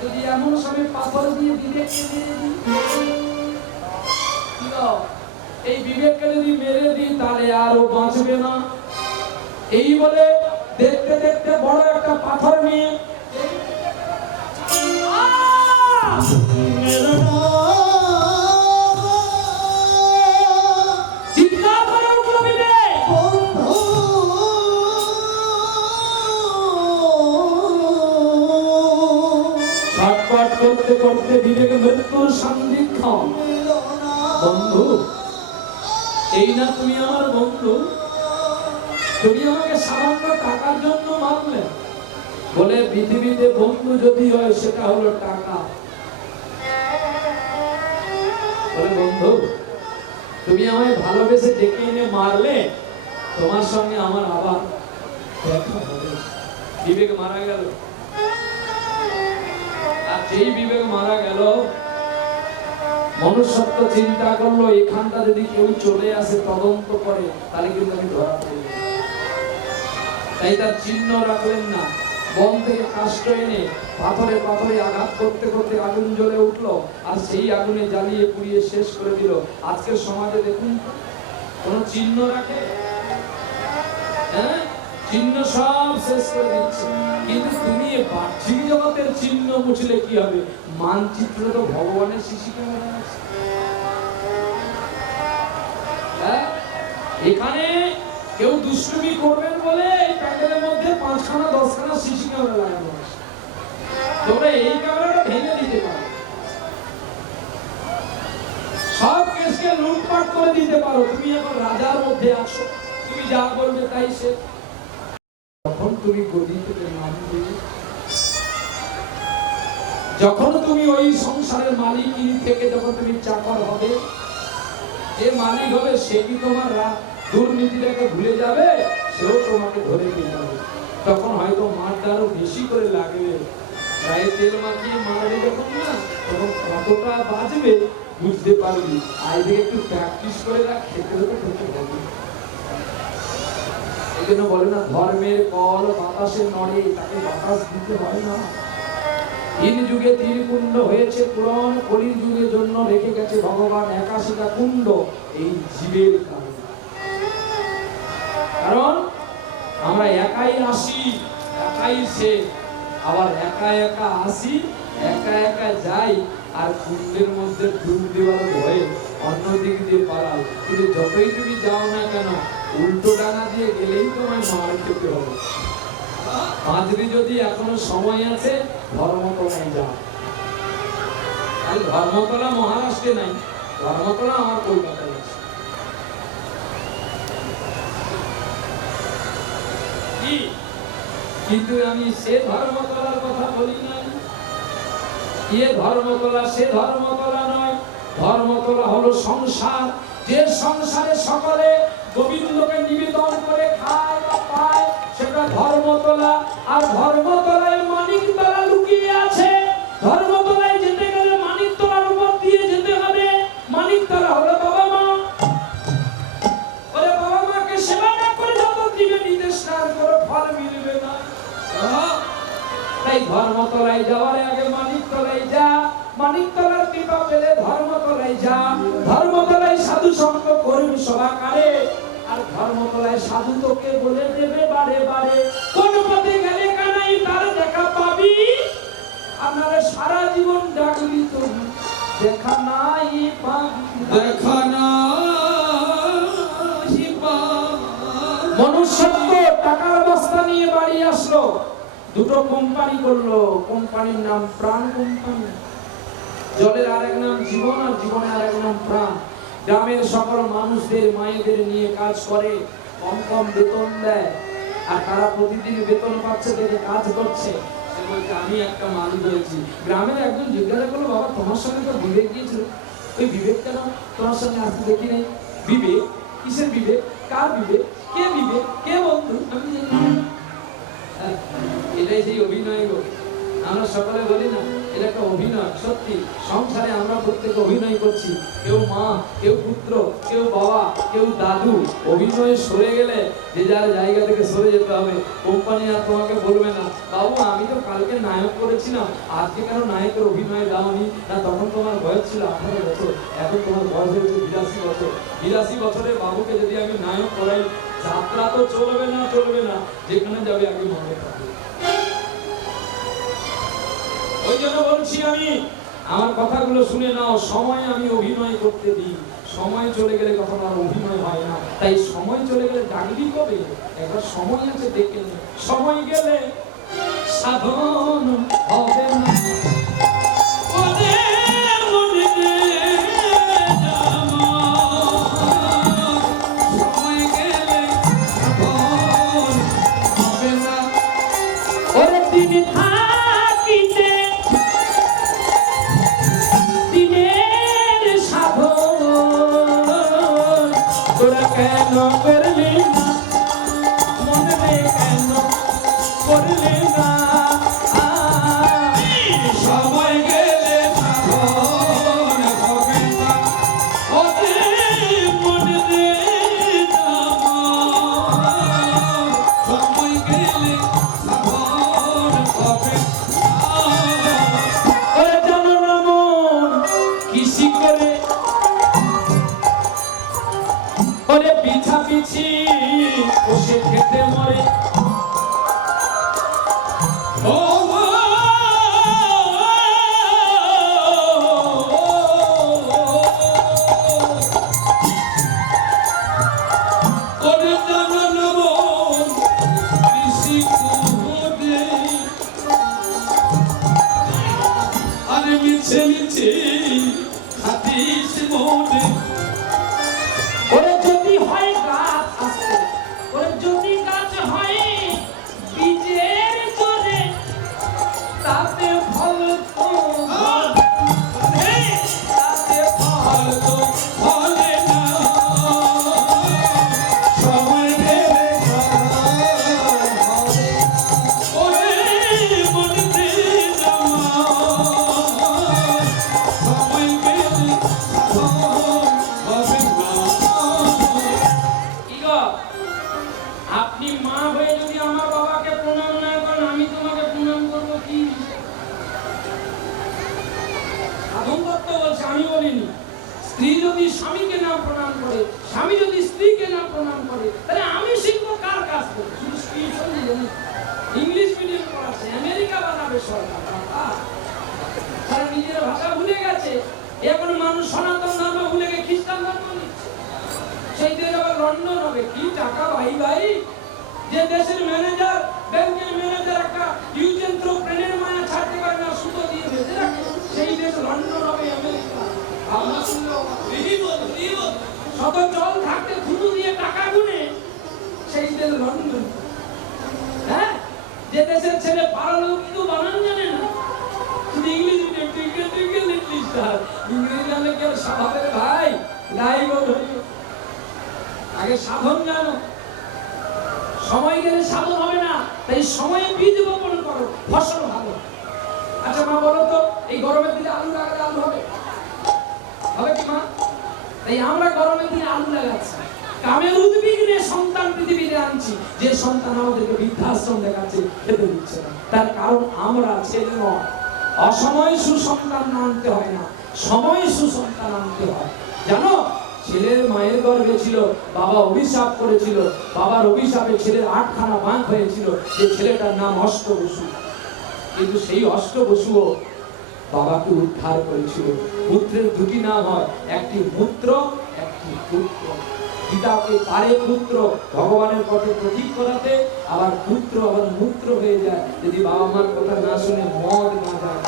যদি এমন সময় পাথর দিয়ে বিবেককে মেরে দিই, এই বিবেককে যদি মেরে দিই তাহলে আর ও বাঁচবে না। এই বলে দেখতে দেখতে বড় একটা পাথর নিয়ে চিৎকার করে উঠল বিবেক, ছটফট করতে করতে বিবেক মৃত্যুর সন্ধিক্ষণ। বন্ধু, এই না তুমি আমার বন্ধু? তুমি আমাকে সামান্য টাকার জন্য মারলে? বলে পৃথিবীতে বন্ধু যদি হয় সেটা হলো টাকা। বলে বন্ধু, তুমি আমায় ভালোবেসে ডেকে এনে মারলে, তোমার সঙ্গে আমার আবার দেখা হবে। বিবেক মারা গেল। আর যেই বিবেক মারা গেল, মনুষ্যত্ব চিন্তা করলো এখানটা যদি কেউ চলে আসে তদন্ত করে, তাহলে কিন্তু আমি ধরা পড়ব। তাই তার চিহ্ন রাখলেন না। বন থেকে কাষ্ঠ এনে পাথরে পাথরে আঘাত করতে করতে আগুন জ্বলে উঠলো, আর সেই আগুনে জ্বালিয়ে পুড়িয়ে শেষ করে দিল। আজকের সমাজে দেখুন কোন চিহ্ন রাখে? হ্যাঁ, চিহ্ন সব শেষ করে দিচ্ছে। কিন্তু তুমি বাহ্যিক জগতের চিহ্ন মুছলে কি হবে? মানচিত্র তো ভগবানের শিশিকে মনে আছে। এখানে কেউ দুষ্টুমি করবেন বলে এই প্যান্ডেলের মধ্যে 5খানা 10খানা সিসি ক্যামেরা লাগানো আছে। তোমরা এই ক্যামেরাটা ভেঙে দিতে পারো, সব কেসকে লুটপাট করে দিতে পারো। তুমি এখন রাজার মধ্যে আছো, তুমি যা বলবে তাই সে। যখন তুমি গদি থেকে নামবে, যখন তুমি ওই সংসারের মালিকিনী থেকে যখন তুমি চাকর হবে, যে মালিক হবে সে কি তোমার দুর্নীতিটাকে ভুলে যাবে? সেও তোমাকে ধরে নিয়ে যাবে। তখন হয়তো মারটা আরো বেশি করে লাগবে, গায়ে তেল মাখিয়ে মারবে যখন না, তখন কতটা বাজবে বুঝতে পারবি। আজ থেকে একটু প্র্যাকটিস করে রাখ, খেতে হতে খেতে হবে। এই জন্য বলে না, ধর্মের কল বাতাসে নড়ে, তাকে বাতাস দিতে হয় না। 3 যুগে 3 কুণ্ড হয়েছে পুরাণ, কলির যুগের জন্য রেখে গেছে ভগবান 81টা কুণ্ড এই জীবের কারণে। কারণ আমরা একাই আসি, একাই সে, আবার একা একা আসি, একা একা যাই, আর কুণ্ডের মধ্যে ডুব দেওয়ার ভয়ে অন্য দিক দিয়ে পালাও, কিন্তু যতই তুমি যাও না কেন উল্টো ডানা দিয়ে গেলেই তোমায় মার খেতে হবে। মাঝরি যদি এখনো সময় আছে ধর্মতলায় যাও। আর ধর্মতলা মহারাষ্ট্রে নাই, ধর্মতলা আমার কলকাতায় আছে। কিন্তু আমি সে ধর্মতলার কথা বলি নাই। এ ধর্মতলা সে ধর্মতলা নয়, ধর্মতলা হলো সংসার, যে সংসারে সকলে গোবিন্দকে নিবেদন করে খায় বা পায় সেটা ধর্মতলা। আর ধর্মতলায় মানিকতলা লুকিয়ে আছে। ধর্মতলায় যেতে গেলে মানিকতলার উপর দিয়ে যেতে হবে। মানিকতলা হলো বাবা মা। ওরে বাবা মাকে সেবা না করে যত দিবে নির্দেশ না করে ফল মিলবে না। তাই ধর্মতলায় যাওয়ার আগে মানিকতলায় যা, মানিকতলার কৃপা পেলে ধর্মতলায় যা। ধর্মতলায় সাধু সঙ্গ করবি সবাকারে, আর ধর্মতলায় সাধু তোকে বলে দেবে বারে বারে কোন পথে গেলে কানাই তার দেখা পাবি। আপনারা সারা জীবন ডাকবি তো দেখা নাই পাবি, দেখা নাই পাবি। মনুষ্য টাকার বস্তা নিয়ে বাড়ি আসলো, দুটো কোম্পানি করলো, কোম্পানির নাম প্রাণ কোম্পানি। জলের আরেক নাম জীবন, আর জীবনের আরেক নাম প্রাণ। গ্রামের সকল মানুষদের মায়েদের নিয়ে কাজ করে, কম কম বেতন দেয়, আর তারা প্রতিদিন বেতন পাচ্ছে দেখে কাজ করছে। সে বলছে আমি একটা মালিক হয়েছি। গ্রামের একজন জিজ্ঞাসা করলো, বাবা তোমার সঙ্গে তো বিবেক গিয়েছিল, ওই বিবেক কেন তোমার সঙ্গে আসতে দেখি নাই? বিবেক? কিসের বিবেক? কার বিবেক? কে বিবেক? কে বন্ধু? আমি জানি না। এটাই সেই অভিনয় গো। আমরা সকলে বলি না এটা একটা অভিনয়। সত্যি সংসারে আমরা প্রত্যেকে অভিনয় করছি। কেউ মা, কেউ পুত্র, কেউ বাবা, কেউ দাদু। অভিনয়ে সরে গেলে যে যার জায়গা থেকে সরে যেতে হবে। কোম্পানি আর তোমাকে বলবে না বাবু আমি তো কালকে নায়ক করেছিলাম, আজকে কেন নায়কের অভিনয় দাওনি? না তখন তোমার বয়স ছিল 18 বছর, এখন তোমার বয়স হয়েছে 82 বছর। 82 বছরের বাবুকে যদি আমি নায়ক করাই, যাত্রা তো চলবে না, চলবে না। যেখানে যাবে আগে মনে থাকবে। ওই জন্য বলছি আমি, আমার কথাগুলো শুনে নাও। সময় আমি অভিনয় করতে দিই, সময় চলে গেলে কখনো আর অভিনয় হয় না। তাই সময় চলে গেলে ডাকবি কবে? একবার সময় আছে দেখে নে। সময় গেলে সাধন হবে না। কেন করলি না মনে কেন করলি না? সময় গেলে সাধন হবে না, ওতে মনে রে সময় গেলে সাধন হবে না। ওরে জানো না মন কৃষি করে, ওরে পিছা পিছি বসে খেতে মরে। ও ওরে জানো না মন কৃষি করে, আরে মিছে মিছে খাতিস মনে। ওরে যদি হয় গাছ আসতে, ওরে যদি গাছ হয় বীজের জোরে, তাতে ফল তো তাতে ফল তো ফলে না, সময় গেলে সাধন হবে। ওরে মনে রে সময় গেলে সাধন হবে না। কি গো, আপনি মা হয়ে যদি আমার বাবাকে প্রণাম না করেন, আমি তোমাকে প্রণাম করবো কি? সাধন দত্ত বলছে, আমি বলিনি। স্ত্রী যদি স্বামীকে না প্রণাম করে, স্বামী যদি স্ত্রীকে না প্রণাম করে, তাহলে আমি শিখবো কার কাছ থেকে? শুধু স্ত্রী সঙ্গে ইংলিশ মিডিয়াম পড়াচ্ছে, আমেরিকা বানাবে সরকার। তারা নিজের ভাষা ভুলে গেছে। এখন মানুষ সনাতন ধর্ম ভুলে গিয়ে খ্রিস্টান ধর্ম নিচ্ছে। সেই দেশ আবার লন্ডন হবে, কি টাকা ভাই ভাই। যে দেশের ম্যানেজার, ব্যাংকের ম্যানেজার একটা ইউজেন থ্রো প্লেনের মায়া ছাড়তে পারে না, সুতো দিয়ে বেঁধে রাখে, সেই দেশ লন্ডন হবে, আমেরিকা। আমরা শুনলেও শত জল থাকতে থুতু দিয়ে টাকা গুনে সেই দেশ লন্ডন। হ্যাঁ, যে দেশের ছেলে পারলেও কিন্তু বানান জানে না, শুধু ইংলিশ ইংলিশ জানলে কেউ স্বভাবের ভাই লাই ধরি। আগে সাধন জানো, সময় গেলে সাধন হবে না, তাই সময়ে বীজ বপন করো, ফসল ভালো। আচ্ছা মা বলো তো, এই গরমের দিনে আলু লাগালে আলু হবে? হবে কি মা? তাই আমরা গরমের দিনে আলু লাগাচ্ছি, কামের উদ্বিগ্নে সন্তান পৃথিবীতে আনছি, যে সন্তান আমাদেরকে বৃদ্ধাশ্রম দেখাচ্ছে, খেতে দিচ্ছে না। তার কারণ আমরা ছেলে নয়। অসময়ে সুসন্তান আনতে হয় না, সময়ে সুসন্তান আনতে হয়। জানো, ছেলের মায়ের গর্ভে ছিল, বাবা অভিশাপ করেছিল, বাবার অভিশাপে ছেলের 8খানা বাঁক হয়েছিল, যে ছেলেটার নাম অষ্টবসু। কিন্তু সেই অষ্টবসুও বাবাকে উদ্ধার করেছিল। পুত্রের দুটি নাম হয়, একটি মূত্র, একটি পুত্র। পিতাকে পারে পুত্র ভগবানের পথে প্রতীক করাতে, আবার পুত্র আবার মূত্র হয়ে যায় যদি বাবা মার কথা না শুনে মদ না যায়।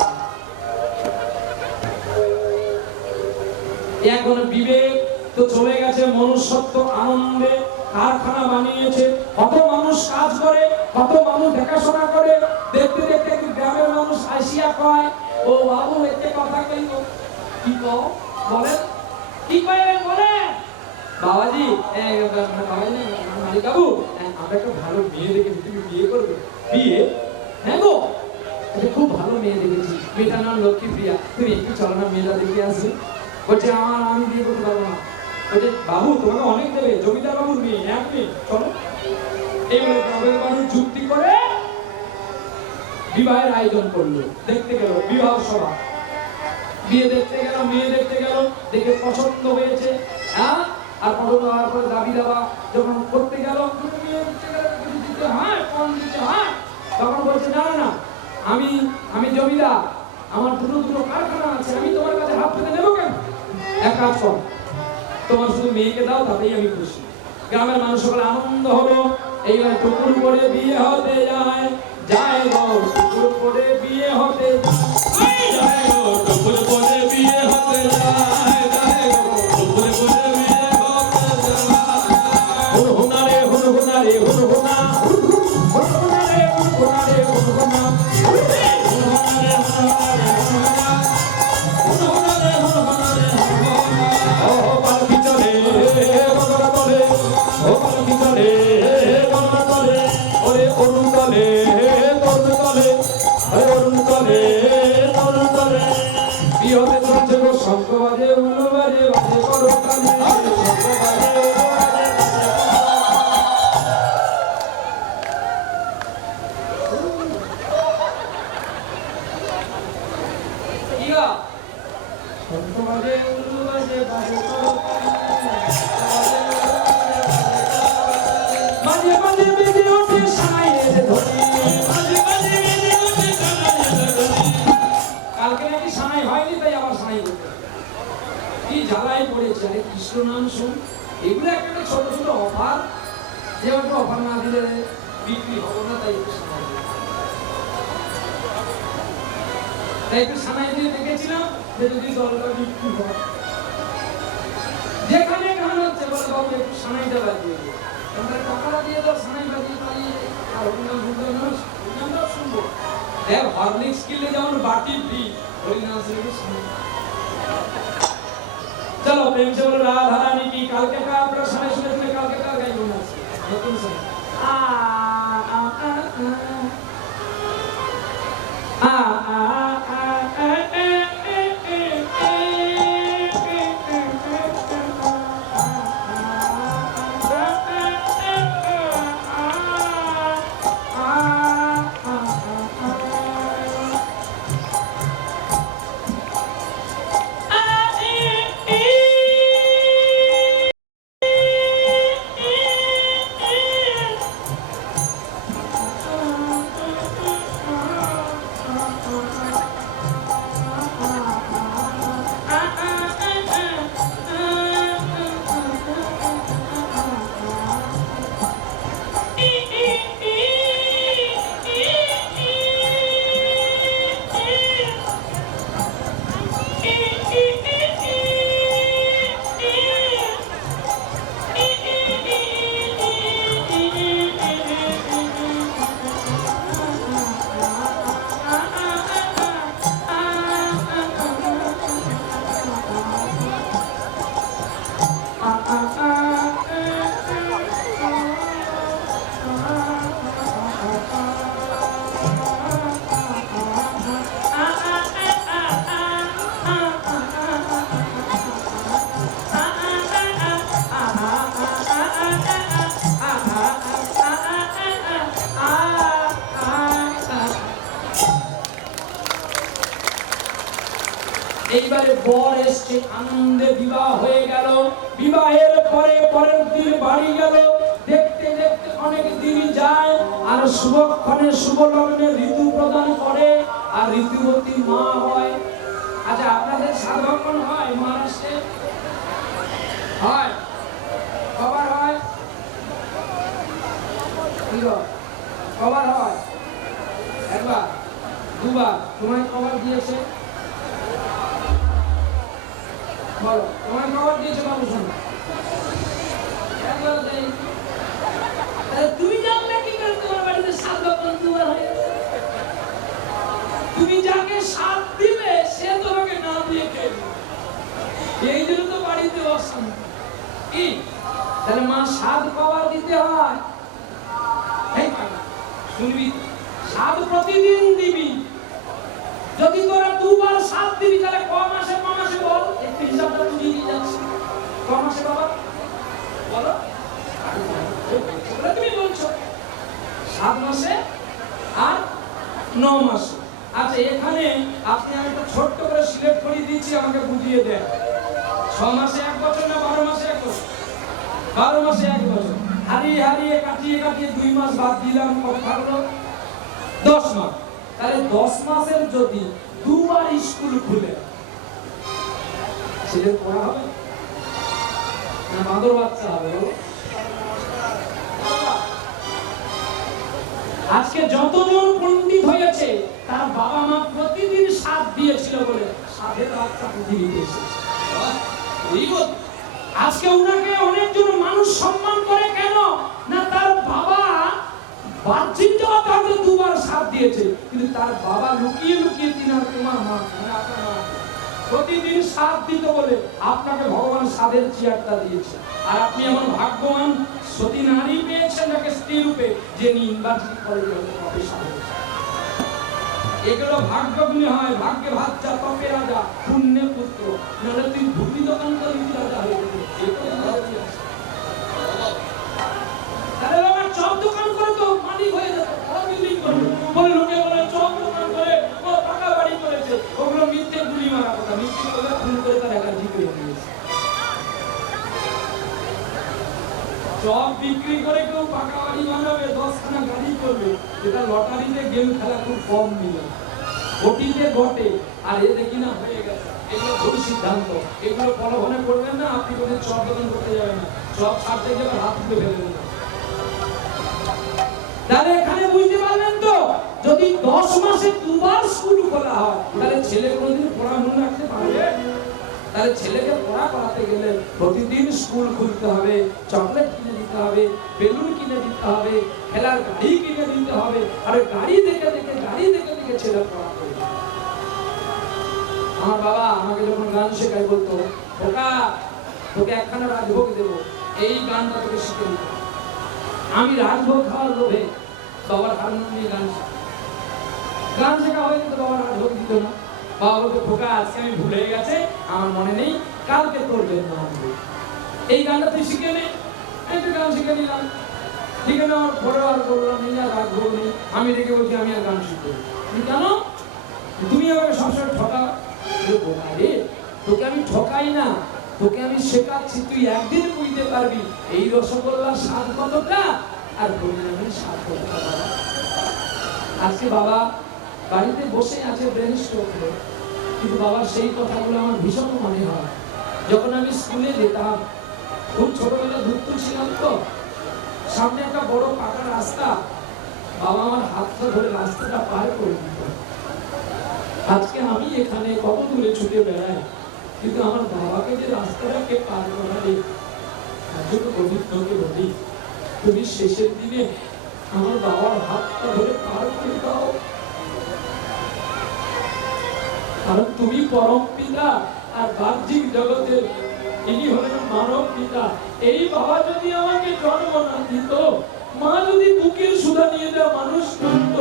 এখন বিবেক তো চলে গেছে, মনুষ্যত্ব আনন্দে কারখানা বানিয়েছে। কত মানুষ কাজ করে, কত মানুষ দেখাশোনা করে, দেখতে দেখতে গ্রামের মানুষ আসিয়া কয়, ও বাবু এতে কথা কইব কি কও বলেন, কি কইবেন বলেন বাবাজি। বাবাজি মালিক বাবু, আমরা একটা ভালো মেয়ে দেখেছি, তুমি বিয়ে করবে? বিয়ে? হ্যাঁ গো, খুব ভালো মেয়ে দেখেছি, মেয়েটার নাম লক্ষ্মীপ্রিয়া, তুমি একটু চলো না মেয়েটা দেখে আসি। বলছে আমি বিয়ে করতে পারবো না। বলছে বাবু তোমাকে অনেক দেবে, জমিদার বাবুর মেয়ে, এক মেয়ে, চলো। এইভাবে গ্রামের মানুষ যুক্তি করে বিবাহের আয়োজন করলো। দেখতে গেল বিবাহ সভা, বিয়ে দেখতে গেল, মেয়ে দেখতে গেল, দেখে পছন্দ হয়েছে। হ্যাঁ, আর পছন্দ হওয়ার পরে দাবি দাবা যখন করতে গেল, তখন বলছে না না, আমি জমিদার, আমার দুটো কারখানা আছে, আমি তোমার কাছে হাত পেতে নেবো কেন? এক কাজ কর, তোমার শুধু মেয়েকে দাও, তাতেই আমি খুশি। গ্রামের মানুষ সকলে আনন্দ হলো। এইবার টুকুর করে বিয়ে হতে যায়, যায় গো টুকুর করে বিয়ে হতে যায়, গো টুকুর করে বিয়ে হতে যায়, যায় গো টুকুর করে বিয়ে হতে যায়। হুনহুনা রে হুনহুনা রে হুনহুনা, হুনহুনা রে হুনহুনা রে হুনহুনা, হুনহুনা রে হুনহুনা রে হুনহুনা, হুনহুনা রে হুনহুনা রে হুনহুনা। ও পালকি চলে গগন তলে, ও পালকি চলে গগন তলে, ওরে অরুণ তলে তরুণ তলে, অরুণ তলে তরুণ তলে। বিহতে চলছে গো শঙ্খ বাজে, উলু বাজে, বাজে করো কানে, শঙ্খ বাজে, উলু বাজে, বাজে ইয়া শঙ্খ বাজে, উলু বাজে, বাজে করো কানে, মাঝে মাঝে বেজে ওঠে সানাইয়ের ধ্বনি, মাঝে মাঝে বেজে ওঠে সানাইয়ের ধ্বনি। কালকে নাকি সানাই হয়নি, তাই আবার সানাই করতে কি জ্বালায় পড়েছে। আরে কৃষ্ণ নাম শুন, এগুলো একটা ছোট ছোট অফার, যে একটা অফার না দিলে বিক্রি হবো না, তাই একটু সানাই দিই। তাই একটু সানাই দিয়ে দেখেছিলাম যে যদি দলটা বিক্রি হয়, যেখানে গান হচ্ছে বলে বাবু একটু সানাইটা বাজিয়ে দিই, আমরা টাকা দিয়ে দাও, সানাই বাজিয়ে পালিয়ে আর হরিনাম হরিনামটাও শুনবো। দেখ হরলিক্স কিনলে যেমন বাটি ফ্রি, হরিনাম শুনলে শুনবো। চলো প্রেম से बोलो राधा रानी की। কালকে কা আপনারা সানাই শুনেছিলেন, কালকে কা গাইবো না, নতুন সানাই আ আ আ আ আ এইবারে বর এসছে, আনন্দে বিবাহ হয়ে গেল। বিবাহের পরে পরের দিন বাড়ি গেল। দেখতে দেখতে অনেক দিন যায়, আর শুভক্ষণে শুভ লগ্নে ঋতু প্রদান করে, আর ঋতুবতী মা হয়। আচ্ছা, আপনাদের সাধক্ষণ হয় মহারাষ্ট্রে? হয়? কবার হয়? কবার হয়? একবার, দুবার? তোমায় কবার দিয়েছে বলো? তোমায় কবার দিয়েছে বাবু? শোনো, একবার দেই। তুমি জানলে কি করে তোমার বাড়িতে সাত লক্ষণ দুবার হয়ে গেছে? তুমি যাকে সাত দিবে সে তোমাকে না দিয়ে খেয়ে, এই জন্য তো বাড়িতে অশান্তি। কি তাহলে মা সাত কবার দিতে হয়? শুনবি, সাত প্রতিদিন দিবি। যদি তোরা দুবার সাত দিবি তাহলে ক মাসে বল? একটু হিসাবটা তুই দিয়ে যাচ্ছি। ক মাসে বাবা বলো? তুমি বলছো 7 মাসে আর 9 মাসে। আচ্ছা, এখানে আপনি আমি একটা ছোট্ট করে সিলেক্ট করে দিচ্ছি, আমাকে বুঝিয়ে দেন। 6 মাসে 1 বছর না 12 মাসে 1 বছর? 12 মাসে 1 বছর। হারিয়ে কাটিয়ে 2 মাস বাদ দিলাম, কত থাকলো? 10 মাস। তাহলে 10 মাসের যদি দুবার স্কুল খুলে, ছেলে পড়া হবে না বাঁদর বাচ্চা হবে? আজকে যতজন পণ্ডিত হয়েছে তার বাবা মা প্রতিদিন সাথ দিয়েছিল বলে সাথের বাচ্চা পৃথিবীতে এসেছে। আজকে উনাকে অনেকজন মানুষ সম্মান করে, কেন না তার বাবা বাহ্যিক জগৎ হয়তো দুবার সাথ দিয়েছে, কিন্তু তার বাবা লুকিয়ে লুকিয়ে তিনার তোমার মা প্রতিদিন সাথ দিত বলে আপনাকে ভগবান সাধের চেয়ারটা দিয়েছে। আর আপনি এমন ভাগ্যবান সতী নারী পেয়েছেন যাকে স্ত্রী রূপে, যে ইউনিভার্সিটি কলেজে প্রফেসর হয়েছে। এগুলো ভাগ্যগুণী হয়। ভাগ্যে ভাজ্যা তপে রাজা, পুণ্যে পুত্র, নাহলে তুই ভূমি দোকান করে রাজা হয়ে যাবে। তাহলে বাবা চপ দোকান করে তো মালিক হয়ে যেত, বিল্ডিং করবে বলে লোকে বলে চপ দোকান করে ও পাকা বাড়ি করেছে। ওগুলো মিথ্যে গুলি মারা কথা, মিথ্যে করে খুন করে তার একা জিতে নিয়েছে। চপ বিক্রি করে কেউ পাকা বাড়ি বানাবে, 10খানা গাড়ি করবে, এটা লটারিতে গেম খেলা খুব কম মিলে, ঘটিতে ঘটে। আর এ দেখি না হয়ে গেছে। এগুলো ভুল সিদ্ধান্ত, এগুলো প্রলোভনে করবেন না। আপনি কোনো চপ দোকান করতে যাবেন না, চপ ছাড়তে গেলে হাত তুলে ফেলবেন না। তাহলে এখানে বুঝতে পারলেন তো, যদি 10 মাসে দুবার স্কুল খোলা হয় তাহলে ছেলে কোনদিন পড়া মনে রাখতে পারবে? তাহলে ছেলেকে পড়া করাতে গেলে প্রতিদিন স্কুল খুলতে হবে, চকলেট কিনে দিতে হবে, বেলুন কিনে দিতে হবে, খেলার গাড়ি কিনে দিতে হবে। আর গাড়ি দেখে ছেলে পড়া করবে। আমার বাবা আমাকে যখন গান শেখায় বলতো, খোকা তোকে একখানা রাজভোগ দেবো, এই গানটা তোকে শিখে দিতে। আমি রাজভোগ খাওয়ার লোভে বাবার হারমোনিয়াম নিয়ে গান শেখা হয়ে যেত, বাবার রাজভোগ দিত না। বাবা বলতো, খোকা আজকে আমি ভুলে গেছে, আমার মনে নেই, কালকে তোর জন্য আনবো। এই গানটা তুই শিখে নে। একটা গান শিখে নিলাম, শিখে নেওয়ার পরেও আর বললাম নেই, আর রাজভোগ নেই। আমি রেখে বলছি আমি আর গান শিখবো। কেন তুমি আমাকে সবসময় ঠকাও? রে তোকে আমি ঠকাই না, তোকে আমি শেখাচ্ছি, তুই একদিন বুঝতে পারবি এই রসগোল্লার স্বাদ কতটা আর হরিনামের স্বাদ কতটা। আজকে বাবা বাড়িতে বসে আছে, ব্রেন স্ট্রোক হলো, কিন্তু বাবার সেই কথাগুলো আমার ভীষণ মনে হয়। যখন আমি স্কুলে যেতাম, খুব ছোটবেলা ধূর্ত ছিলাম তো, সামনে একটা বড় পাকা রাস্তা, বাবা আমার হাতটা ধরে রাস্তাটা পার করে দিত। আজকে আমি এখানে কত দূরে ছুটে বেড়াই, কিন্তু আমার বাবাকে যে রাস্তাটাকে পার করালে, বলি তুমি শেষের দিনে আমার বাবার হাতটা ধরে পার করে দাও, কারণ তুমি পরম পিতা আর বাহ্যিক জগতের ইনি হলেন মানব পিতা। এই বাবা যদি আমাকে জন্ম না দিত, মা যদি বুকের সুধা নিয়ে দেওয়া মানুষ করত,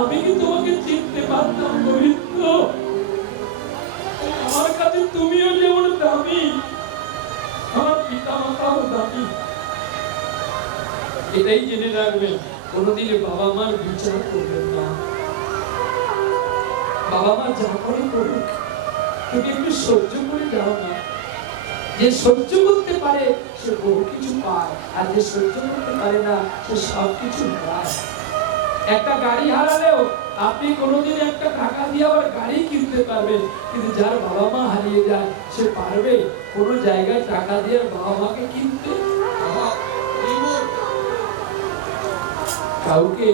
আমি কি তোমাকে চিনতে পারতাম? পবিত্র আমার কাছে তুমিও যেমন দামি, আমার পিতা মাতাও দামি। এটাই জেনে রাখবেন, কোনদিন বাবা মার বিচার করবেন না। বাবা মা যা করে করুক, তুমি একটু সহ্য করে যাও না। যে সহ্য করতে পারে সে বহু কিছু পায়, আর যে সহ্য করতে পারে না সে সব কিছু পায়। একটা গাড়ি হারালেও আপনি কোনোদিন একটা টাকা দিয়ে আবার গাড়ি কিনতে পারবেন, কিন্তু যার বাবা মা হারিয়ে যায় সে পারবে কোনো জায়গায় টাকা দিয়ে বাবা মাকে কিনতে? কাউকে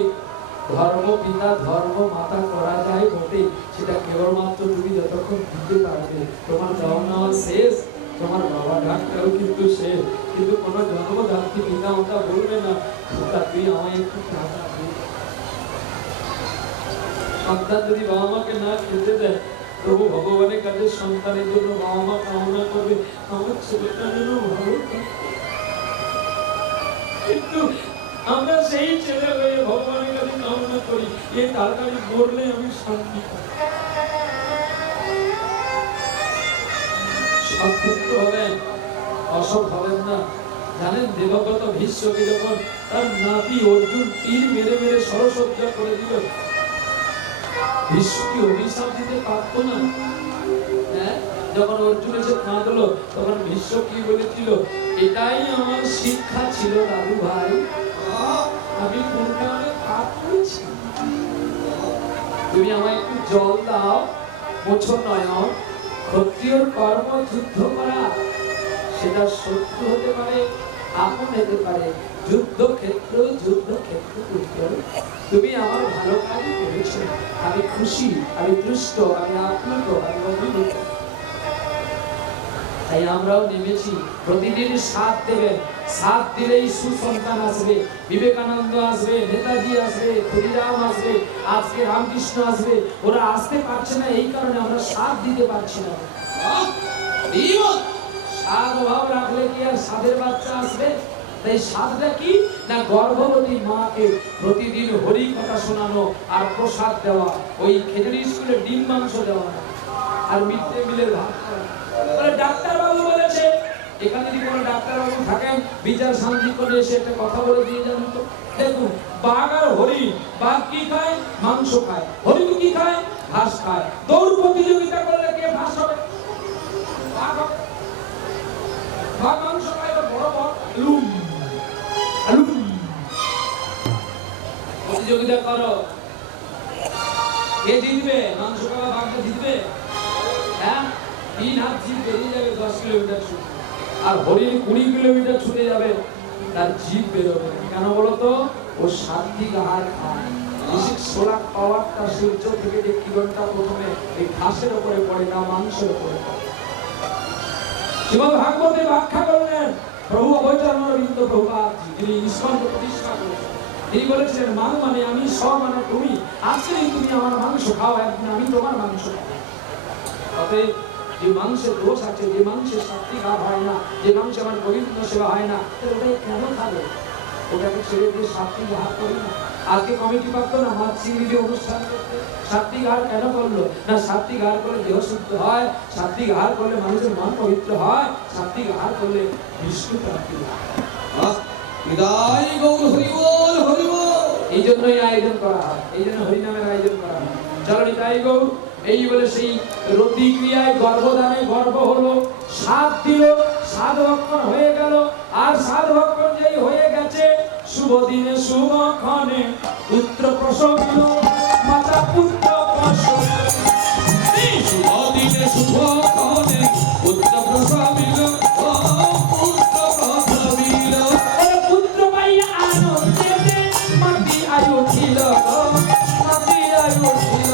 ধর্ম পিতা ধর্ম মাতা করা যায় বটে, সেটা কেবলমাত্র তুমি যতক্ষণ দিতে পারবে। তোমার দেওয়া নেওয়া শেষ, তোমার বাবা ডাক্তারও কিন্তু শেষ, কিন্তু কোনো জন্মদাত্রী পিতা মাতা বলবে না খোকা তুই আমায় একটু টাকা দে। সন্তান যদি বাবা মাকে না খেতে দেয়, প্রভু ভগবানের কাছে সন্তানের জন্য বাবা মা কামনা করবে আমার ছেলেটা যেন ভালো থাকে। কিন্তু আমরা সেই ছেলে হয়ে ভগবানের কাছে কামনা করি এ তাড়াতাড়ি মরলে আমি শান্তি পাই। সৎপুত্র হবেন, অসৎ হবেন না। জানেন দেবব্রত ভীষ্মকে যখন তার নাতি অর্জুন তীর মেরে মেরে সরসজ্জা করে দিল, ভীষ্ম কি অভিশাপ দিতে পারত না? হ্যাঁ, যখন অর্জুন এসে কাঁদলো তখন ভীষ্ম কি বলেছিল? এটাই আমার শিক্ষা ছিল দাদু ভাই, আমি কোনটা পাপ করেছি। তুমি আমায় একটু জল দাও, মোছো নয়ন। ক্ষত্রিয়র কর্ম যুদ্ধ করা, সেটা শত্রু হতে পারে, আপন হতে পারে। যুদ্ধক্ষেত্র পুত্র, তুমি আমার ভালো কাজ করেছো, আমি খুশি, আমি তুষ্ট, আমি আপ্লুত, আমি অভিভূত। তাই আমরাও নেমেছি, প্রতিদিন সাথ দেবেন। সাথ দিলেই সুসন্তান আসবে, বিবেকানন্দ আসবে, নেতাজি আসবে, ক্ষুদিরাম আসবে, আজকে রামকৃষ্ণ আসবে। ওরা আসতে পারছে না এই কারণে আমরা সাথ দিতে পারছি না। সাধ অভাব রাখলে কি আর সাধের বাচ্চা আসবে? তাই সাধটা কি না, গর্ভবতী মাকে প্রতিদিন হরি কথা শোনানো আর প্রসাদ দেওয়া, ওই খেজুরি স্কুলে ডিম মাংস দেওয়া আর মিড ডে মিলের ভাত খাওয়া। ডাক্তার বাবু বলেছে, এখানে যদি কোনো ডাক্তার বাবু থাকেন বিচার শান্তি করে এসে একটা কথা বলে দিয়ে যান তো। দেখুন, বাঘ আর হরিণ, বাঘ কি খায়? মাংস খায়। হরিণ কি খায়? ঘাস খায়। দৌড় প্রতিযোগিতা করলে কে ঘাস হবে? বাঘ হবে। বাঘ মাংস খায়, বড় বড় লুম লুম। প্রতিযোগিতা করো, কে জিতবে? মাংস খাওয়া বাঘটা জিতবে? হ্যাঁ, 3 হাত জিভ বেরিয়ে যাবে 10 কিলোমিটার ছুটে, আর হরিণ 20 কিলোমিটার ছুটে যাবে, তার জিভ বেরোবে। কেন বলতো? ও সাত্বিক আহার খায়। বেশিক সোলার পাওয়ারটা সূর্য থেকে যে কিরণটা প্রথমে এই ঘাসের উপরে পড়ে না মাংসের উপরে পড়ে। শ্রীমদ্ ভাগবতে ব্যাখ্যা করলেন প্রভু অভয়চরণারবিন্দ প্রভুপাদ, যিনি ইস্কনকে প্রতিষ্ঠা করেছেন। তিনি বলেছিলেন মান মানে আমি, স মানে তুমি। আজকে তুমি আমার মাংস খাও, একদিন আমি তোমার মাংস খাবো। তবে যে মাংসের দোষ আছে, যে মাংসের সাত্বিক আহার হয় না, যে মাংসে আমার গোবিন্দ সেবা হয় না, ওটাই কেন খাবে? ওটাকে ছেড়ে দিয়ে সাত্বিক আহার করি না। আজকে কমিটি পারতো না মাছ চিংড়ি দিয়ে অনুষ্ঠান করতে? সাত্বিক আহার কেন করলো না? সাত্বিক আহার করলে দেহ শুদ্ধ হয়, সাত্বিক আহার করলে মানুষের মন পবিত্র হয়, সাত্বিক আহার করলে বিষ্ণু প্রাপ্তি হয়। এই জন্যই আয়োজন করা হয়, এই জন্য হরিনামের আয়োজন করা হয়। চলো নিতাই গৌর। এই বলে সেই রতি ক্রিয়ায় গর্ভদানে গর্ভ হলো, সাত দিল, 7 ভক্ষণ হয়ে গেল। আর 7 ভক্ষণ যেই হয়ে গেছে, শুভ দিনে শুভক্ষণে পুত্র প্রসবিল, মাতা পুত্র প্রসবিল। শুভ দিনে শুভক্ষণে পুত্র প্রসবিল, পুত্র প্রসবিল। পুত্র পাইয়া আনন্দেতে মাতি আয়ু উঠিল, মাতি আয়ু উঠিল।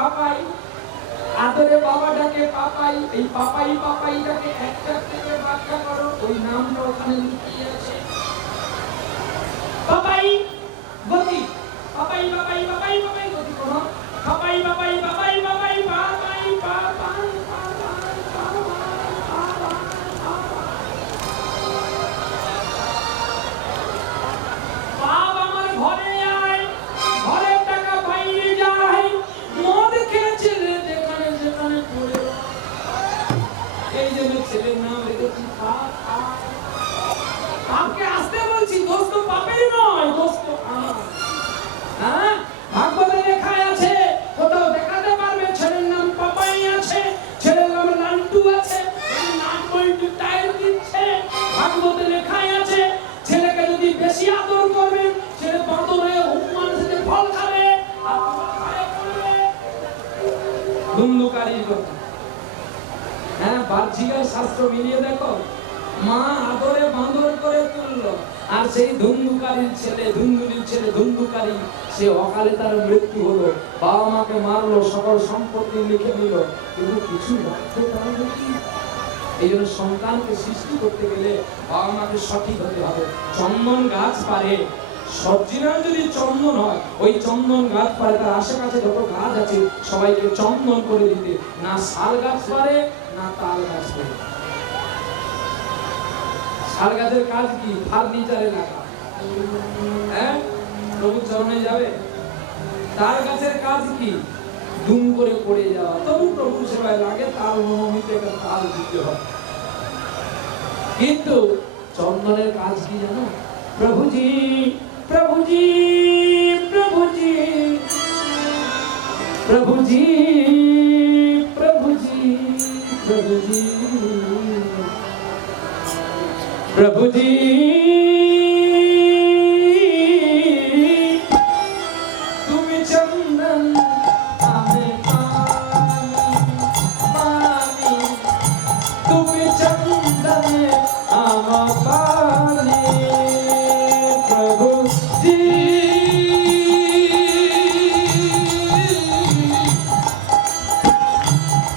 পাপাই, আদরে বাবা ডাকে পাপাই, এই পাপাই পাপাইটাকে একটা থেকে ব্যাখ্যা করো, ওই নামটা ওখানে লুকিয়ে আছে। পাপাই গতি, পাপাই পাপাই পাপাই পাপাই গতি করো, পাপাই পাপাই পাপাই পাপাই পাপাই পাপাই বাপ আমার ঘরে আয়, ঘরের টাকা বাইরে যায়, মদ খেয়ে ছেলে যেখানে যেখানে পড়ে রয়। এই জন্য ছেলের নাম রেখেছি পাপ। পাপকে আসতে বলছি, দোস্ত পাপের নয়, দোস্ত আমার। হ্যাঁ, ভাগবতে লেখা আছে, কোথাও দেখাতে পারবে ছেলের নাম পাপাই আছে, ছেলের নাম লান্টু আছে, নাম বলতে টাইল দিচ্ছে। ভাগবতে লেখা আছে, ছেলেকে যদি বেশি আদর করবেন, ছেলে বাঁদর হয়ে হুকুমান সাথে ফল খাবে, আর তোমার পায়ে পড়বে। ধুন্ধুকারীর কথা। হ্যাঁ, বাহ্যিকের শাস্ত্র মিলিয়ে দেখো, মা আদরে বাঁদর করে তুললো, আর সেই ধুন্ধুকারীর ছেলে, ধুন্ধুলির ছেলে, ধুন্ধুকারী, সে অকালে তার মৃত্যু হলো। বাবা মাকে মারলো, সকল সম্পত্তি লিখে নিল, কিন্তু কিছু রাখতে পারবে কি? এই জন্য সন্তানকে সৃষ্টি করতে গেলে বাবা মাকে সঠিক হতে হবে। চন্দন গাছ পারে, সর্জিনাল যদি চন্দন হয়, ওই চন্দন গাছ পারে, তার আশেপাশে যত গাছ আছে সবাইকে চন্দন করে দিতে। না শাল গাছ পারে, না তাল গাছ পারে। শাল গাছের কাজ কি? ফার্নিচারে লাগা। হ্যাঁ, প্রভুর চরণে যাবে। তাল গাছের কাজ কি? দুম করে পড়ে যাওয়া। তবু প্রভুর সেবায় লাগে, তাল মনোমিতে তাল দিতে হয়। কিন্তু চন্দনের কাজ কি জানো? প্রভুজি প্রভুজি প্রভুজি প্রভুজি প্রভুজি প্রভুজি প্রভুজি তুমি চন্দন আমি পানি পানি, তুমি চন্দন আমার পানি, প্রভুজি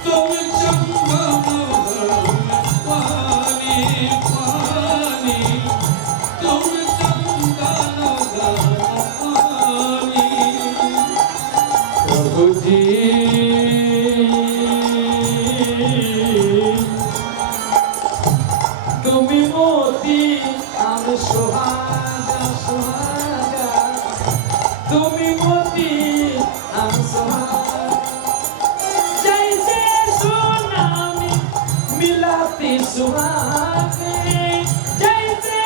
তুমি চন্দন পানি পানি, তুমি চন্দন পানি, প্রভুজি তুমি মতি আমি সোহাগা সোহাগা, তুমি মতি আমি সোহাগা, जैसे सोना में मिलाती सुहागे, जैसे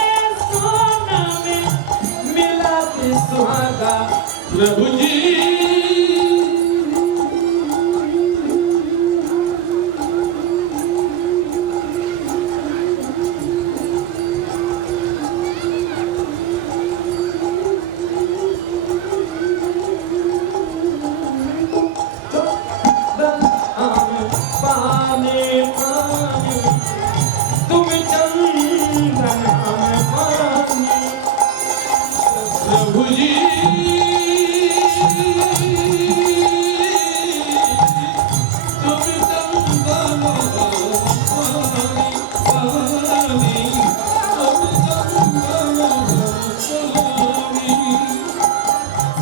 सोना में मिलाती सुहागा, प्रभु जी पानी पानी, तुम चंदन हम पानी, प्रभु जी